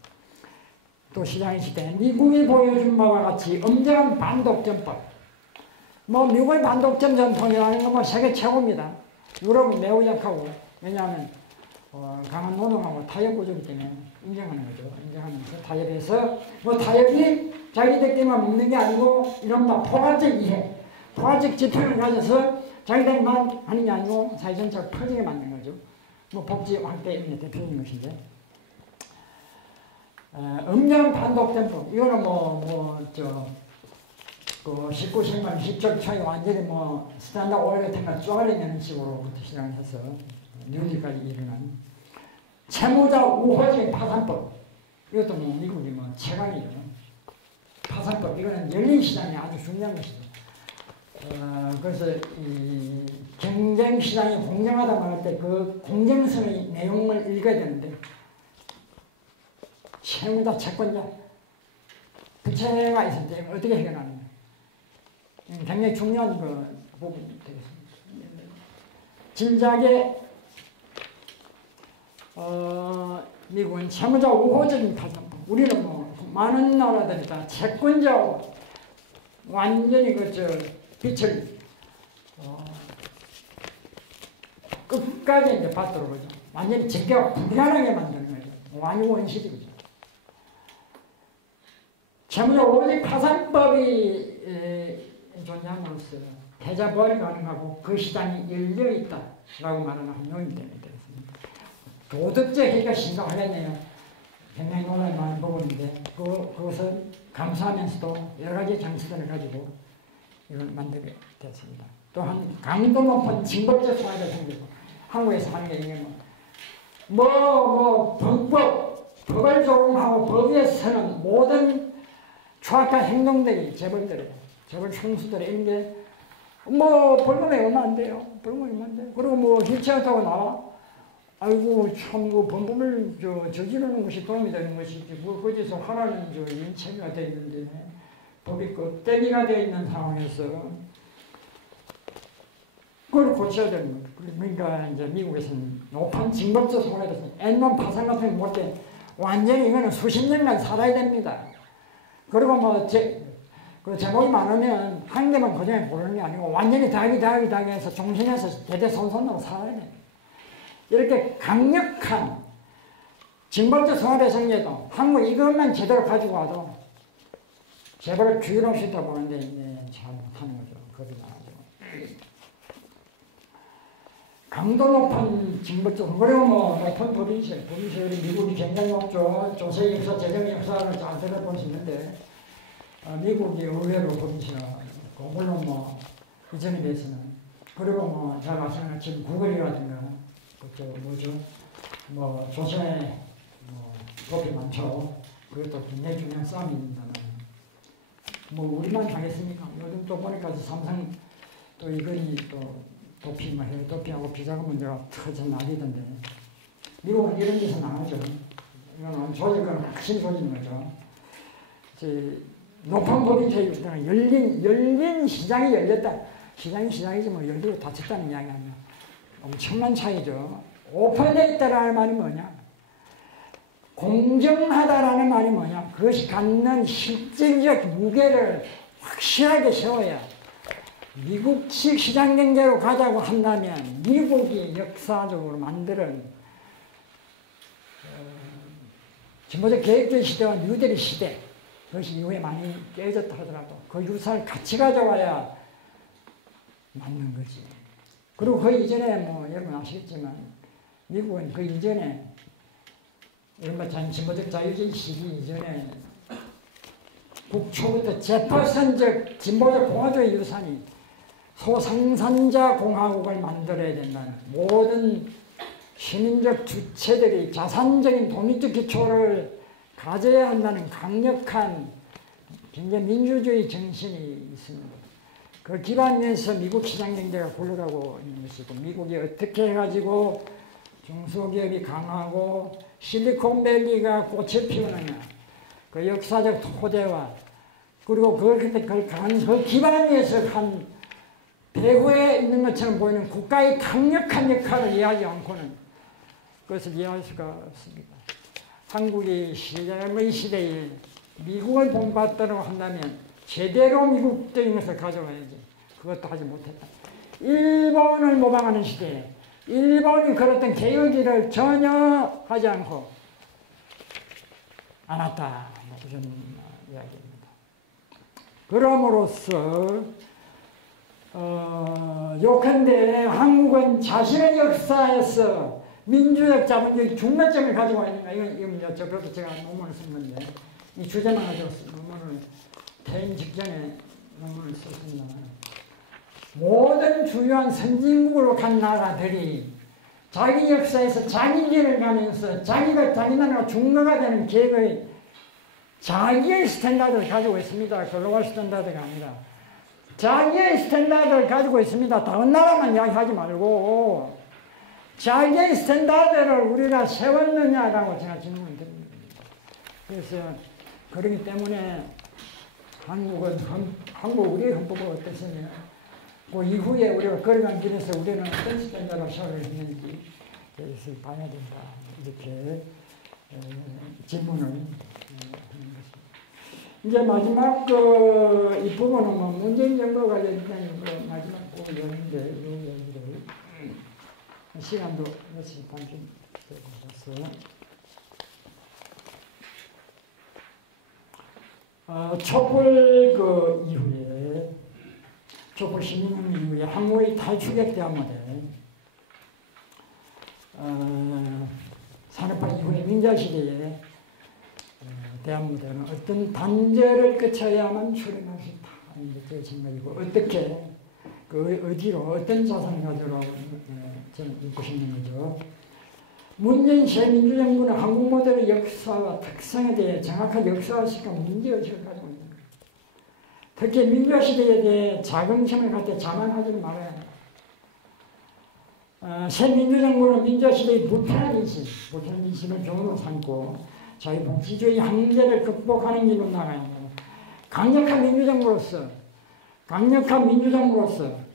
또 시장의 시대, 미국이 보여준 바와 같이 엄정한 반독점법. 뭐 미국의 반독점 전통이라는 건 뭐 세계 최고입니다. 유럽은 매우 약하고 왜냐하면 강한 노동하고 타협 구조이기 때문에 인정하는 거죠. 인정하면서 타협해서 뭐 타협이 자기들끼리만 먹는 게 아니고 이른바 포괄적 이해, 포괄적 지표를 가져서 자기들만 하는 게 아니고 사회 전체를 퍼지게 만드는 거죠. 뭐 복지 확대 이런 게 대표적인 것인데. 엄정 반독점법 이거는 그 19세기 20절 초에 완전히 뭐 스탠다드 오일 같은 걸 쪼가리는 식으로부터 시작을 해서 뉴딜까지 일어난 채무자 우호적인 파산법 이것도 뭐 미국이 뭐 최강이죠. 파산법 이거는 열린 시장이 아주 중요한 것이죠. 그래서 이 경쟁 시장이 공정하다 말할 때 그 공정성의 내용을 읽어야 되는데 채무자, 채권자, 부채가 있을 때 어떻게 해결하느냐. 굉장히 중요한 그 부분이 되겠습니다. 진작에 미국은 채무자 우호적인 타산, 우리는 뭐 많은 나라들이 다 채권자 완전히 빛을 끝까지 이제 받도록 그죠. 완전히 정계가 불가능하게 만드는 거죠. 완전 원시적이죠. 채무자 우호적 타산법이 존재함으로써 패자부활이 가능하고 그 시장이 열려있다라고 말하는 한 요인이 되겠습니다. 도덕적 해가 심각하겠네요. 굉장히 논란이 많은 부분인데 그것을 감수하면서도 여러 가지 장치들을 가지고 이걸 만들게 됐습니다. 또한 강도 높은 징벌적 소화가 생기고 한국에서 하는 게 이게 법을 적용하고 법에 서는 모든 추악한 행동들이 재벌 총수들의 이런 게 벌금이 얼마 안 돼요. 벌금이 얼마 안 돼요. 그리고 휠체어 타고 나와. 아이고, 참, 범법을 저지르는 것이 도움이 되는 것이지. 거기서 하라는 인체가 되어 있는데, 법이 껍데기가 되어 있는 상황에서, 그걸 고쳐야 되는 거예요. 그러니까 이제 미국에서는 높은 징벌적 소관에 대해서 N번 파산 같은 거 못 돼. 완전히 이거는 수십 년간 살아야 됩니다. 그리고 제목이 많으면 한 개만 그전에 고르는 게 아니고 완전히 다하게 해서 종신해서 대대손손으로 살아야 돼요. 이렇게 강력한 징벌적 소환의 생계도 한국 이것만 제대로 가지고 와도 재벌을 규율할 수 있다고 보는데 잘 못하는 거죠. 겁이 나죠. 강도 높은 징벌적, 그리고 높은 법인세 미국이 굉장히 높죠. 조세 역사, 재정 역사를 잘 들어볼 수 있는데 미국이 의외로 법인세가 물론 이전에 비해서는 그리고 잘 아시는 지금 구글이라든가 조선의 법이 많죠. 그것도 굉장히 중요한 싸움입니다만 우리만 하겠습니까? 요즘 또 보니까 삼성 또 이건희 또 도피하고 비자금 문제가 터져 난리던데 미국은 이런 데서 나가죠. 이건 조직은 핵심 조직인 거죠. 높은 법인세 열린 시장이 열렸다. 시장이지 열리고 닫혔다는 이야기 아니야. 엄청난 차이죠. 오픈되어 있다라는 말이 뭐냐? 공정하다라는 말이 뭐냐? 그것이 갖는 실질적 무게를 확실하게 세워야 미국식 시장 경제로 가자고 한다면 미국이 역사적으로 만드는 진보적 계획주의 시대와 뉴딜 시대 그것이 이후에 많이 깨졌다 하더라도 그 유산을 같이 가져와야 맞는 거지. 그리고 그 이전에 여러분 아시겠지만 미국은 그 이전에 이른바 진보적 자유주의 시기 이전에 북초부터 제퍼슨적 진보적 공화주의 유산이 소생산자 공화국을 만들어야 된다는 모든 시민적 주체들이 자산적인 독립적 기초를 가져야 한다는 강력한 굉장히 민주주의 정신이 있습니다. 그 기반에서 미국 시장 경제가 굴러가고 있는 것이고 미국이 어떻게 해가지고 중소기업이 강하고 실리콘밸리가 꽃을 피우느냐 그 역사적 토대와 그리고 그 기반에서 한 배후에 있는 것처럼 보이는 국가의 강력한 역할을 이해하지 않고는 그것을 이해할 수가 없습니다. 한국이 시장의 시대에 미국을 본받도록 한다면 제대로 미국적인 것을 가져와야지. 그것도 하지 못했다. 일본을 모방하는 시대에 일본이 그랬던 개혁일을 전혀 하지 않고 않았다. 이런 이야기입니다. 그럼으로써 요컨대 한국은 자신의 역사에서 민주적 자본주의 중매점을 가지고 있는가. 이건 저것도 제가 논문을 쓴 건데 이 주제만 가지고 논문을 퇴임 직전에 논문을 썼습니다. 모든 주요한 선진국으로 간 나라들이 자기 역사에서 자기 길을 가면서 자기 나라가 중거가 되는 계획의 자기의 스탠다드를 가지고 있습니다. 글로벌 스탠다드가 아니라 자기의 스탠다드를 가지고 있습니다. 다른 나라만 이야기하지 말고 자기의 스탠다드를 우리가 세웠느냐라고 제가 질문을 드립니다. 그래서 그렇기 때문에 한국 우리의 헌법은 어떻습니까? 그 이후에 우리가 걸어간 길에서 우리는 어떤 시간자로 생활을 했는지 그것을 봐야 된다. 이렇게 질문을 하는 것입니다. 이제 마지막 이 부분은 뭐 문재인 정부가 관련된 마지막 부분이었는데 이 얘기를 시간도 몇시 반쯤 되어서 촛불 이후에 촛불 시민혁명 이후에 항우의 탈출객 대항마대 산업화 이후에 민자시대에 대한무대는 어떤 단절을 거쳐야만 출현할 수 있다. 이제 제 생각이고 어떻게 어디로 어떤 자산을 가지러 저는 읽고 싶는 거죠. 문재인 새민주정부는 한국 모델의 역사와 특성에 대해 정확한 역사의식과 문제의식을 가지고 있는 거예요. 특히 민주화 시대에 대해 자긍심을 갖대 자만하지 말아야 합니다. 새민주정부는 민주화 시대의 불편한 인식을 교훈으로 삼고 자유복지주의 한계를 극복하는 길로 나가야 합니다. 강력한 민주정부로서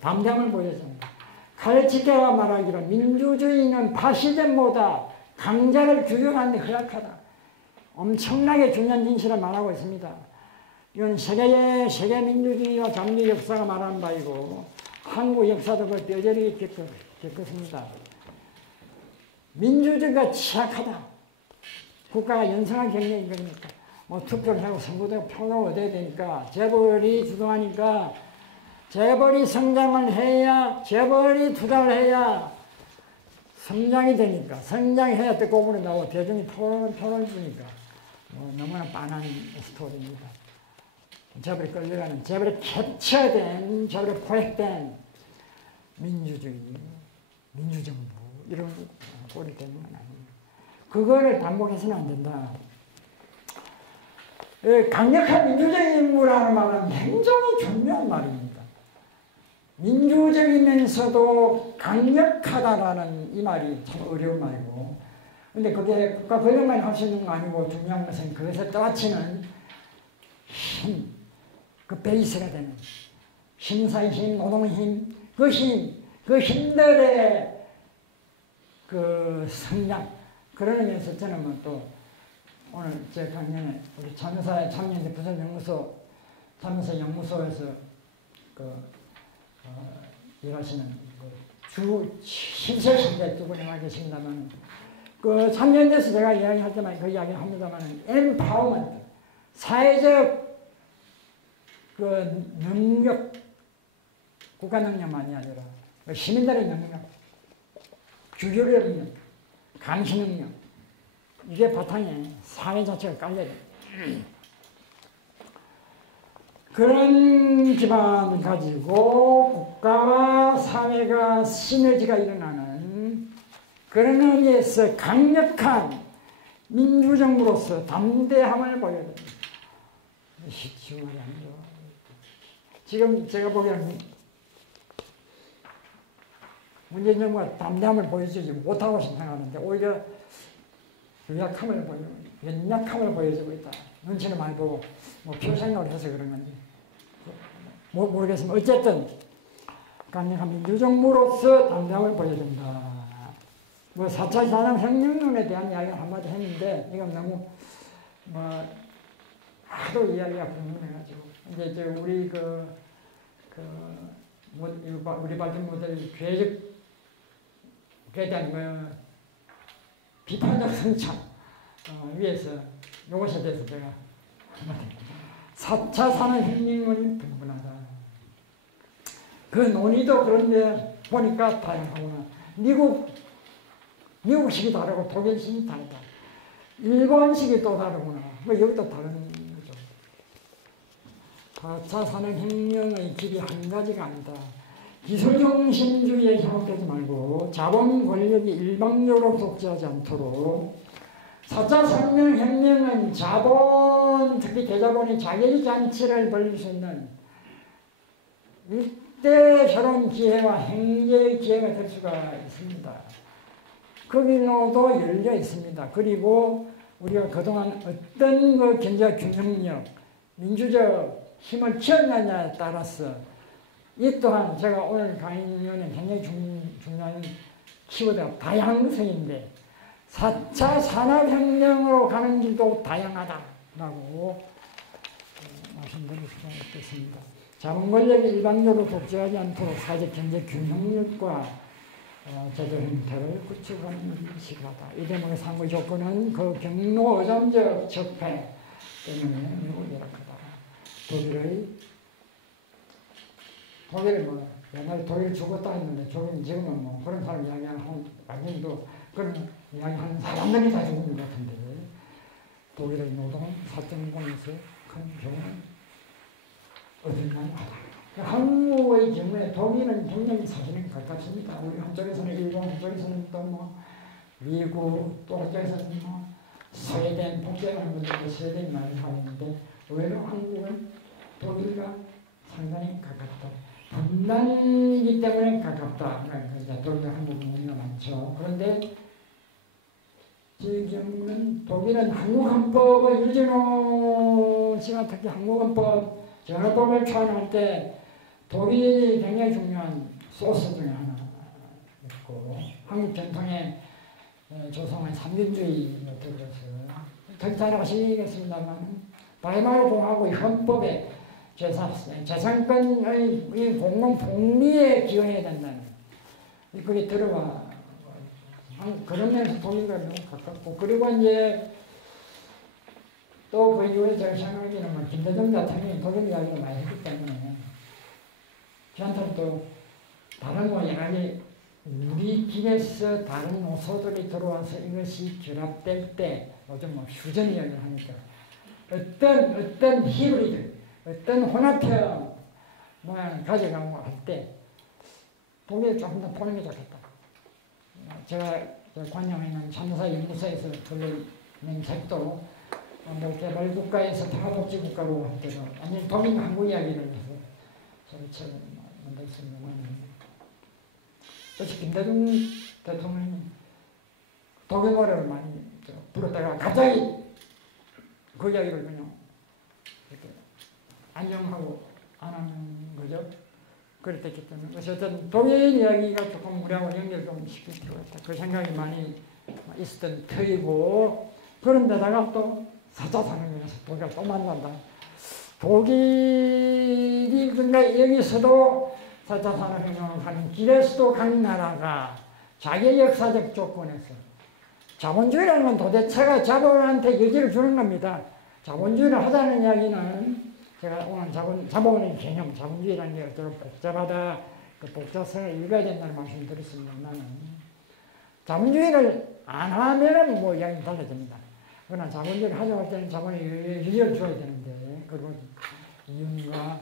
담대함을 보여줍니다. 칼치케가 말하기로 민주주의는 파시즘보다 강자를 규율하는 데 허약하다. 엄청나게 중요한 진실을 말하고 있습니다. 이건 세계 민주주의와 장미 역사가 말하는 바이고 한국 역사도 그걸 뼈저리게 겪었습니다. 민주주의가 취약하다. 국가가 연성한 경쟁인 겁니까? 뭐 투표를 하고 선거도 표를 얻어야 되니까 재벌이 주도하니까 재벌이 성장을 해야 재벌이 투자를 해야 성장이 되니까 성장해야 뜻고물이 나오고 대중이 표를 주니까 너무나 빤한 스토리입니다. 재벌이 끌려가는 재벌이 캡처된 재벌이 포획된 민주주의 민주정부 이런 꼴이 되는 건 아닙니다. 그거를 반복해서는 안 된다. 강력한 민주적인 인물이라는 말은 굉장히 중요한 말입니다. 민주적이면서도 강력하다라는 이 말이 참 어려운 말이고, 근데 그게 국가 권력만 할 수 있는 거 아니고 중요한 것은 그것에 떠받치는 힘, 그 베이스가 되는 심사의 힘, 노동의 힘, 그 힘들의 그 성장. 그런 의미에서 저는 뭐 또 오늘 제 강연에 우리 참여사의 참여연대 부설연구소 참여사 연구소에서 일하시는 주 신설신대 두 분이 와 계십니다만 참여연대에서 제가 이야기할 때만 그 이야기를 합니다만 empowerment 사회적 능력 국가 능력만이 아니라 시민들의 능력 규율의 능력 감시 능력 이게 바탕에 사회 자체가 깔려야 돼요. 그런 기반을 가지고 국가와 사회가 시너지가 일어나는 그런 의미에서 강력한 민주정부로서 담대함을 보여야 됩니다. 쉬운 말이 아니죠. 지금 제가 보기에는 문재인 정부가 담대함을 보여주지 못하고 생각하는데 오히려 연약함을 보여주고 있다. 눈치를 많이 보고 뭐 표생각을 해서 그런 건지 모르겠지만 어쨌든 강력한 민주정부로서 담대함을 보여준다. 뭐 4차 산업혁명론에 대한 이야기를 한마디 했는데 이건 너무 하도 이야기가 불문해가지고 이제 우리 우리 발전 모델 계획에 대한 비판적 성찰 위해서 이것에 대해서 제가 4차 산업혁명은 분분하다. 그 논의도 그런데 보니까 다양하구나. 미국식이 다르고 독일식이 다르다. 일본식이 또 다르구나. 뭐 여기도 다른 거죠. 4차 산업혁명의 길이 한 가지가 아니다. 기술중심주의에 현혹되지 말고 자본 권력이 일방적으로 독재하지 않도록 4차 산업혁명은 자본, 특히 대자본이 자기 잔치를 벌일 수 있는 일대저런 기회와 행제의 기회가 될 수가 있습니다. 그 길로도 열려 있습니다. 그리고 우리가 그동안 어떤 경제적 균형력, 민주적 힘을 키웠느냐에 따라서 이 또한 제가 오늘 강의는 굉장히 중요한 키워드가 다양성인데 4차 산업혁명으로 가는 길도 다양하다라고 말씀드릴 수가 있겠습니다. 자본 권력이 일방적으로 독재하지 않도록 사회적 경제 균형력과 제도 형태를 구축하는 시기하다. 이 대목의 상부 조건은 그 경로 의존적 적폐 때문에 매우 열악하다. 독일이 뭐 옛날에 독일 죽었다 했는데 지금은 뭐 그런 사람 이야기하는 완전히 또 그런 이야기하는 사람들이 다 죽은 것 같은데 독일의 노동은 사정공에서 큰 교훈을 얻을만 하다. 한국의 경우에 독일은 굉장히 사실은 가깝습니다. 우리 한쪽에서는 일본, 한쪽에서는 또 뭐 미국, 또 한쪽에서는 뭐 스웨덴, 복잡한 분들도 스웨덴이 많이 살았는데 의외로 한국은 독일과 상당히 가깝다. 분단이기 때문에 가깝다. 독일과 한국 문제가 많죠. 그런데 제 경우는 독일은 한국헌법의 유진호 씨가 특히 한국헌법 전화법을 초안할 때 독일이 굉장히 중요한 소스 중에 하나였고 한국 전통의 조성한 삼균주의에 들어서 특히 잘 아시겠습니다만 바이마르 공화국의 헌법에 재산권의 공공 복리에 기여해야 된다는 그게 들어와 그런 면에서 독일과 너무 가깝고 그리고 이제 또 그 이후에 제가 생각하기에는 뭐 김대중 대통령이 독일 이야기를 많이 했기 때문에 저한테는 또 다른 뭐 여러 가지 우리 길에서 다른 노소들이 들어와서 이것이 결합될 때 요즘 뭐 휴전 이야기를 하니까 어떤 히브리드 어떤 혼합형 모양을 가져가고 할 때 독일을 조금 더 보는 게 좋겠다. 제가 관영에 있는 참사 연구소에서 돌려낸 책도 뭐 개발국가에서 다복지국가로 할 때도 완전히 독일 한국 이야기를 해서 저희 책을 만들었습니다만 역시 김대중 대통령이 독일 노래를 많이 부르다가 갑자기 그 이야기를 그냥 이렇게 안정하고 안 하는 거죠. 그랬기 때문에 그래서 어떤 독일 이야기가 조금 우리하고 연결 좀 시킬 필요가 있다. 그 생각이 많이 있었던 터이고 그런데다가 또 4차 산업혁명에서 독일을 또 만난다. 독일이 그러니까 여기서도 4차 산업혁명을 하는 길에서도 각 나라가 자기 역사적 조건에서 자본주의라는 건 도대체가 자본한테 여지를 주는 겁니다. 자본주의를 하자는 이야기는 제가 오늘 자본의 개념, 자본주의라는 게 어떻게 복잡하다, 그 복잡성을 읽어야 된다는 말씀을 드렸습니다. 나는 자본주의를 안 하면은 뭐 이야기는 달라집니다. 그러나 자본주의를 하자고 할 때는 자본에 여지를 줘야 되는데, 그리고 이윤과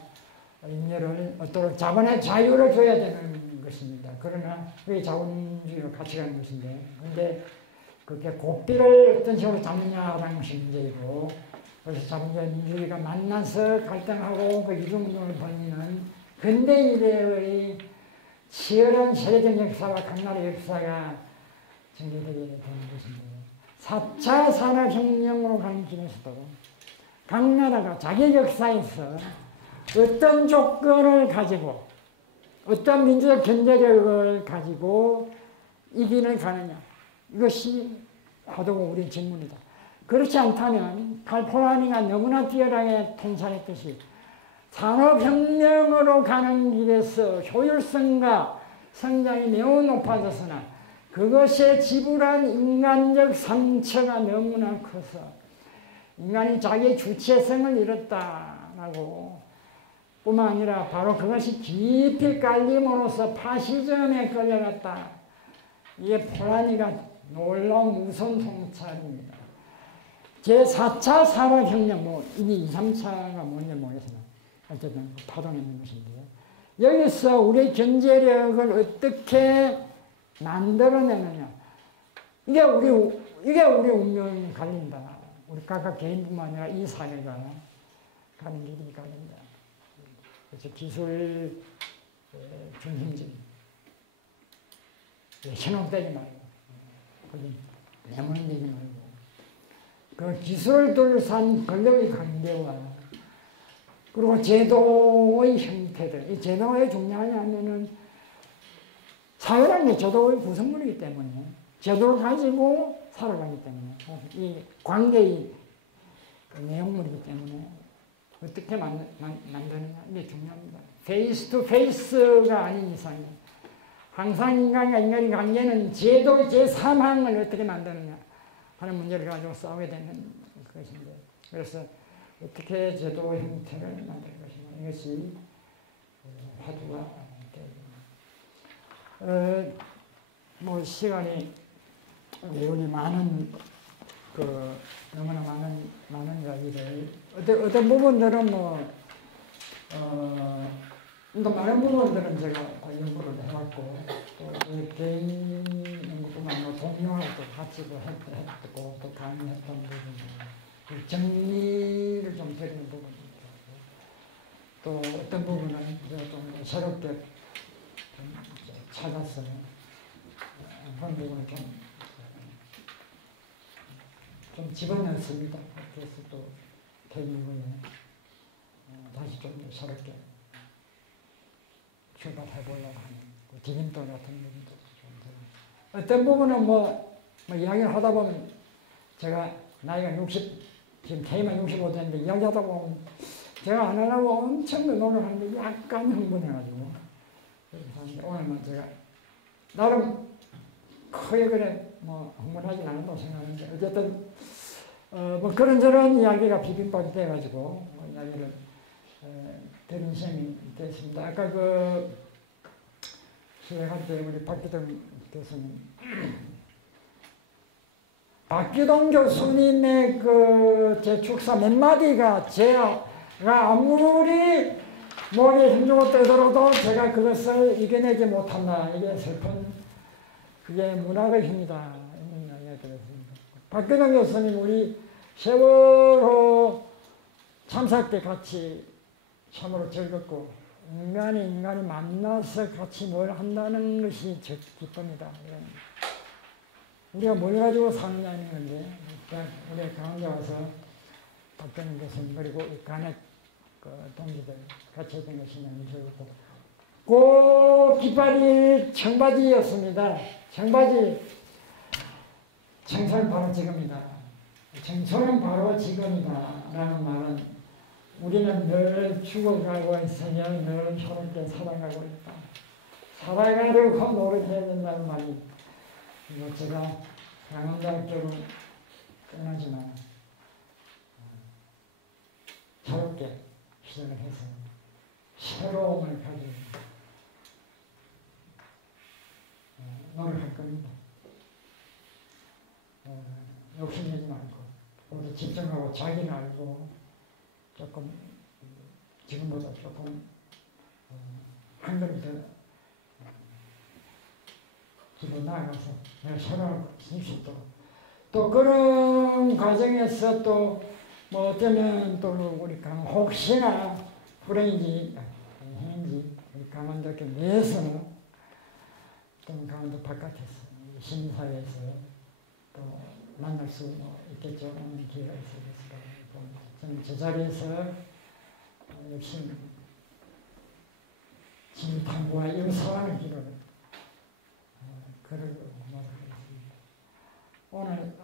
인여를 얻도록 자본의 자유를 줘야 되는 것입니다. 그러나 그게 자본주의로 같이 가는 것인데, 근데 그렇게 고삐를 어떤 식으로 잡느냐라는 것이 문제이고, 그래서 자본주의와 민주주의가 만나서 갈등하고 그 이중운동을 벌이는 근대 이래의 치열한 세계적 역사와 각 나라의 역사가 전개되게 되는 것입니다. 4차 산업혁명으로 가는 길에서도 각 나라가 자기 역사에서 어떤 조건을 가지고 어떤 민주적 경제력을 가지고 이 길을 가느냐, 이것이 하도고 우리 질문이다. 그렇지 않다면 칼포라니가 너무나 뛰어나게 통찰했듯이 산업혁명으로 가는 길에서 효율성과 성장이 매우 높아졌으나 그것에 지불한 인간적 상처가 너무나 커서 인간이 자기의 주체성을 잃었다라고 뿐만 아니라 바로 그것이 깊이 깔림으로써 파시즘에 끌려갔다. 이게 포라니가 놀라운 무서운 통찰입니다. 제4차 산업혁명, 뭐, 이게 2, 3차가 뭔지 모르겠으나, 어쨌든 파동이 있는 것인데요. 여기서 우리 경제력을 어떻게 만들어내느냐. 이게 우리 운명이 갈린다. 우리 각각 개인뿐만 아니라 이 사회가 가는 길이 갈린다. 그래서 기술 중심적인, 현혹되지 말고, 내몬되지 말고, 그 기술을 둘러싼 권력의 관계와 그리고 제도의 형태들. 이 제도가 왜 중요하냐면은 사회라는 게 제도의 구성물이기 때문에 제도를 가지고 살아가기 때문에 이 관계의 내용물이기 때문에 어떻게 만드느냐 이게 중요합니다. 페이스 투 페이스가 아닌 이상에 항상 인간과 인간의 관계는 제도 제3항을 어떻게 만드느냐 하는 문제를 가지고 싸우게 되는 것인데 그래서 어떻게 제도 형태를 만들 것인가 이것이 화두가 되고 뭐 시간이 내용이 많은 너무나 많은 이야기를 어떤 부분들은 또 많은 부분들은 제가 연구를 해왔고 또 개인 연구뿐만 아니라 동료하고 같이도 했고 또 강의했던 부분들 정리를 좀 드리는 부분입니다. 또 어떤 부분은 제가 좀 새롭게 좀 찾아서 그런 부분을 좀 집어넣습니다. 그래서 또 퇴임 후에 다시 좀 새롭게 출발해보려고 하는 그 디딤돌 같은 부분도 좀 들어요. 어떤 부분은 뭐 이야기를 하다 보면 제가 나이가 60, 지금 퇴임은 65 됐는데 이야기하다 보면 제가 안 하려고 엄청 노력하는데 약간 흥분해가지고 그래서 오늘만 제가 나름 크게 그래 흥분하진 않았다고 생각하는데 어쨌든 뭐 그런저런 이야기가 비빔밥이 돼가지고 이야기를 드린 셈이 됐습니다. 아까 수행할 때 우리 박기동 교수님 박기동 교수님의 제 축사 몇 마디가 제가 아무리 목에 힘주고 떠들어도 제가 그것을 이겨내지 못한다. 이게 슬픈 그게 문학의 힘이다. 이런 이야기가 들었습니다. 박기동 교수님 우리 세월호 참사 때 같이 참으로 즐겁고 인간이 만나서 같이 뭘 한다는 것이 기쁩니다. 우리가 뭘 가지고 사느냐는 건데 우리 강원도 와서 박기동 교수님 그리고 간핵 동지들 같이 했던 것이 너무 즐겁고 그 깃발이 청바지였습니다. 청소는 바로 지금이다. 청소는 바로 지금이다. 라는 말은 우리는 늘 죽어가고 있으며 늘 새롭게 살아가고 있다. 살아가려고 노력해야 된다는 말이 제가 강원대학교를 끝나지만 새롭게 시작을 해서 새로움을 가지고 노력할 겁니다. 욕심내지 말고 우리 집중하고 자기는 알고 조금 지금보다 조금 한 걸음 더 기도 나아가서 내가 새로운 것을 수 있도록 또 그런 과정에서 또 뭐 어쩌면 또 우리 혹시나 불행인지 우리 강원도께 내에서는 또 강원도 바깥에서 시민사회에서 또 만날 수 있겠죠. 오는 기회가 있을 겁니다. 저는 저 자리에서 역시 진탐구와 일사하는 길을 걸으려고 노력하겠습니다. 오늘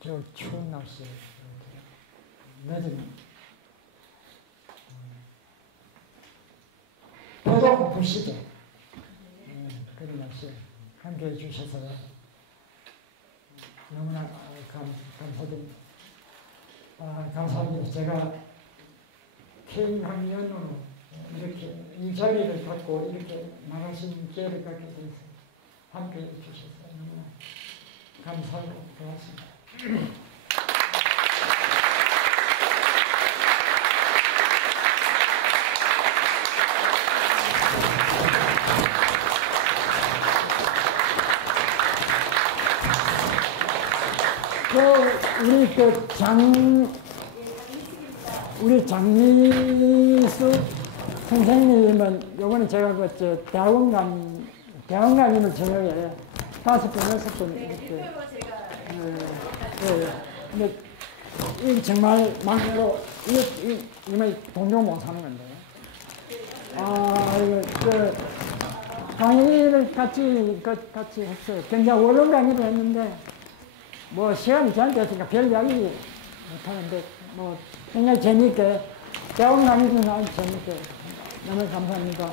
저 추운 날씨에 늦은 배가 고프시죠? 그런 날씨에 함께해 주셔서 너무나 감사드립니다. 감사합니다. 제가 퇴임학년으로 이렇게 이 자리를 갖고 이렇게 말할 수 있는 기회를 갖게 돼서 함께해 주셔서 너무나 감사하고 고맙습니다. 우리 장미수 선생님은 요번에 제가 대학원감님을 저녁에 5분, 6분 이렇게. 근데 이 정말 막내로 이거 돈좀 못 사는 건데. 이거 강의를 같이 했어요. 굉장히 어려운 강의를 했는데 뭐 시간이 저한테 있으니까 별 이야기 못하는데 뭐 굉장히 재미있게 배운 강의 중에 아주 재미있게 너무 감사합니다.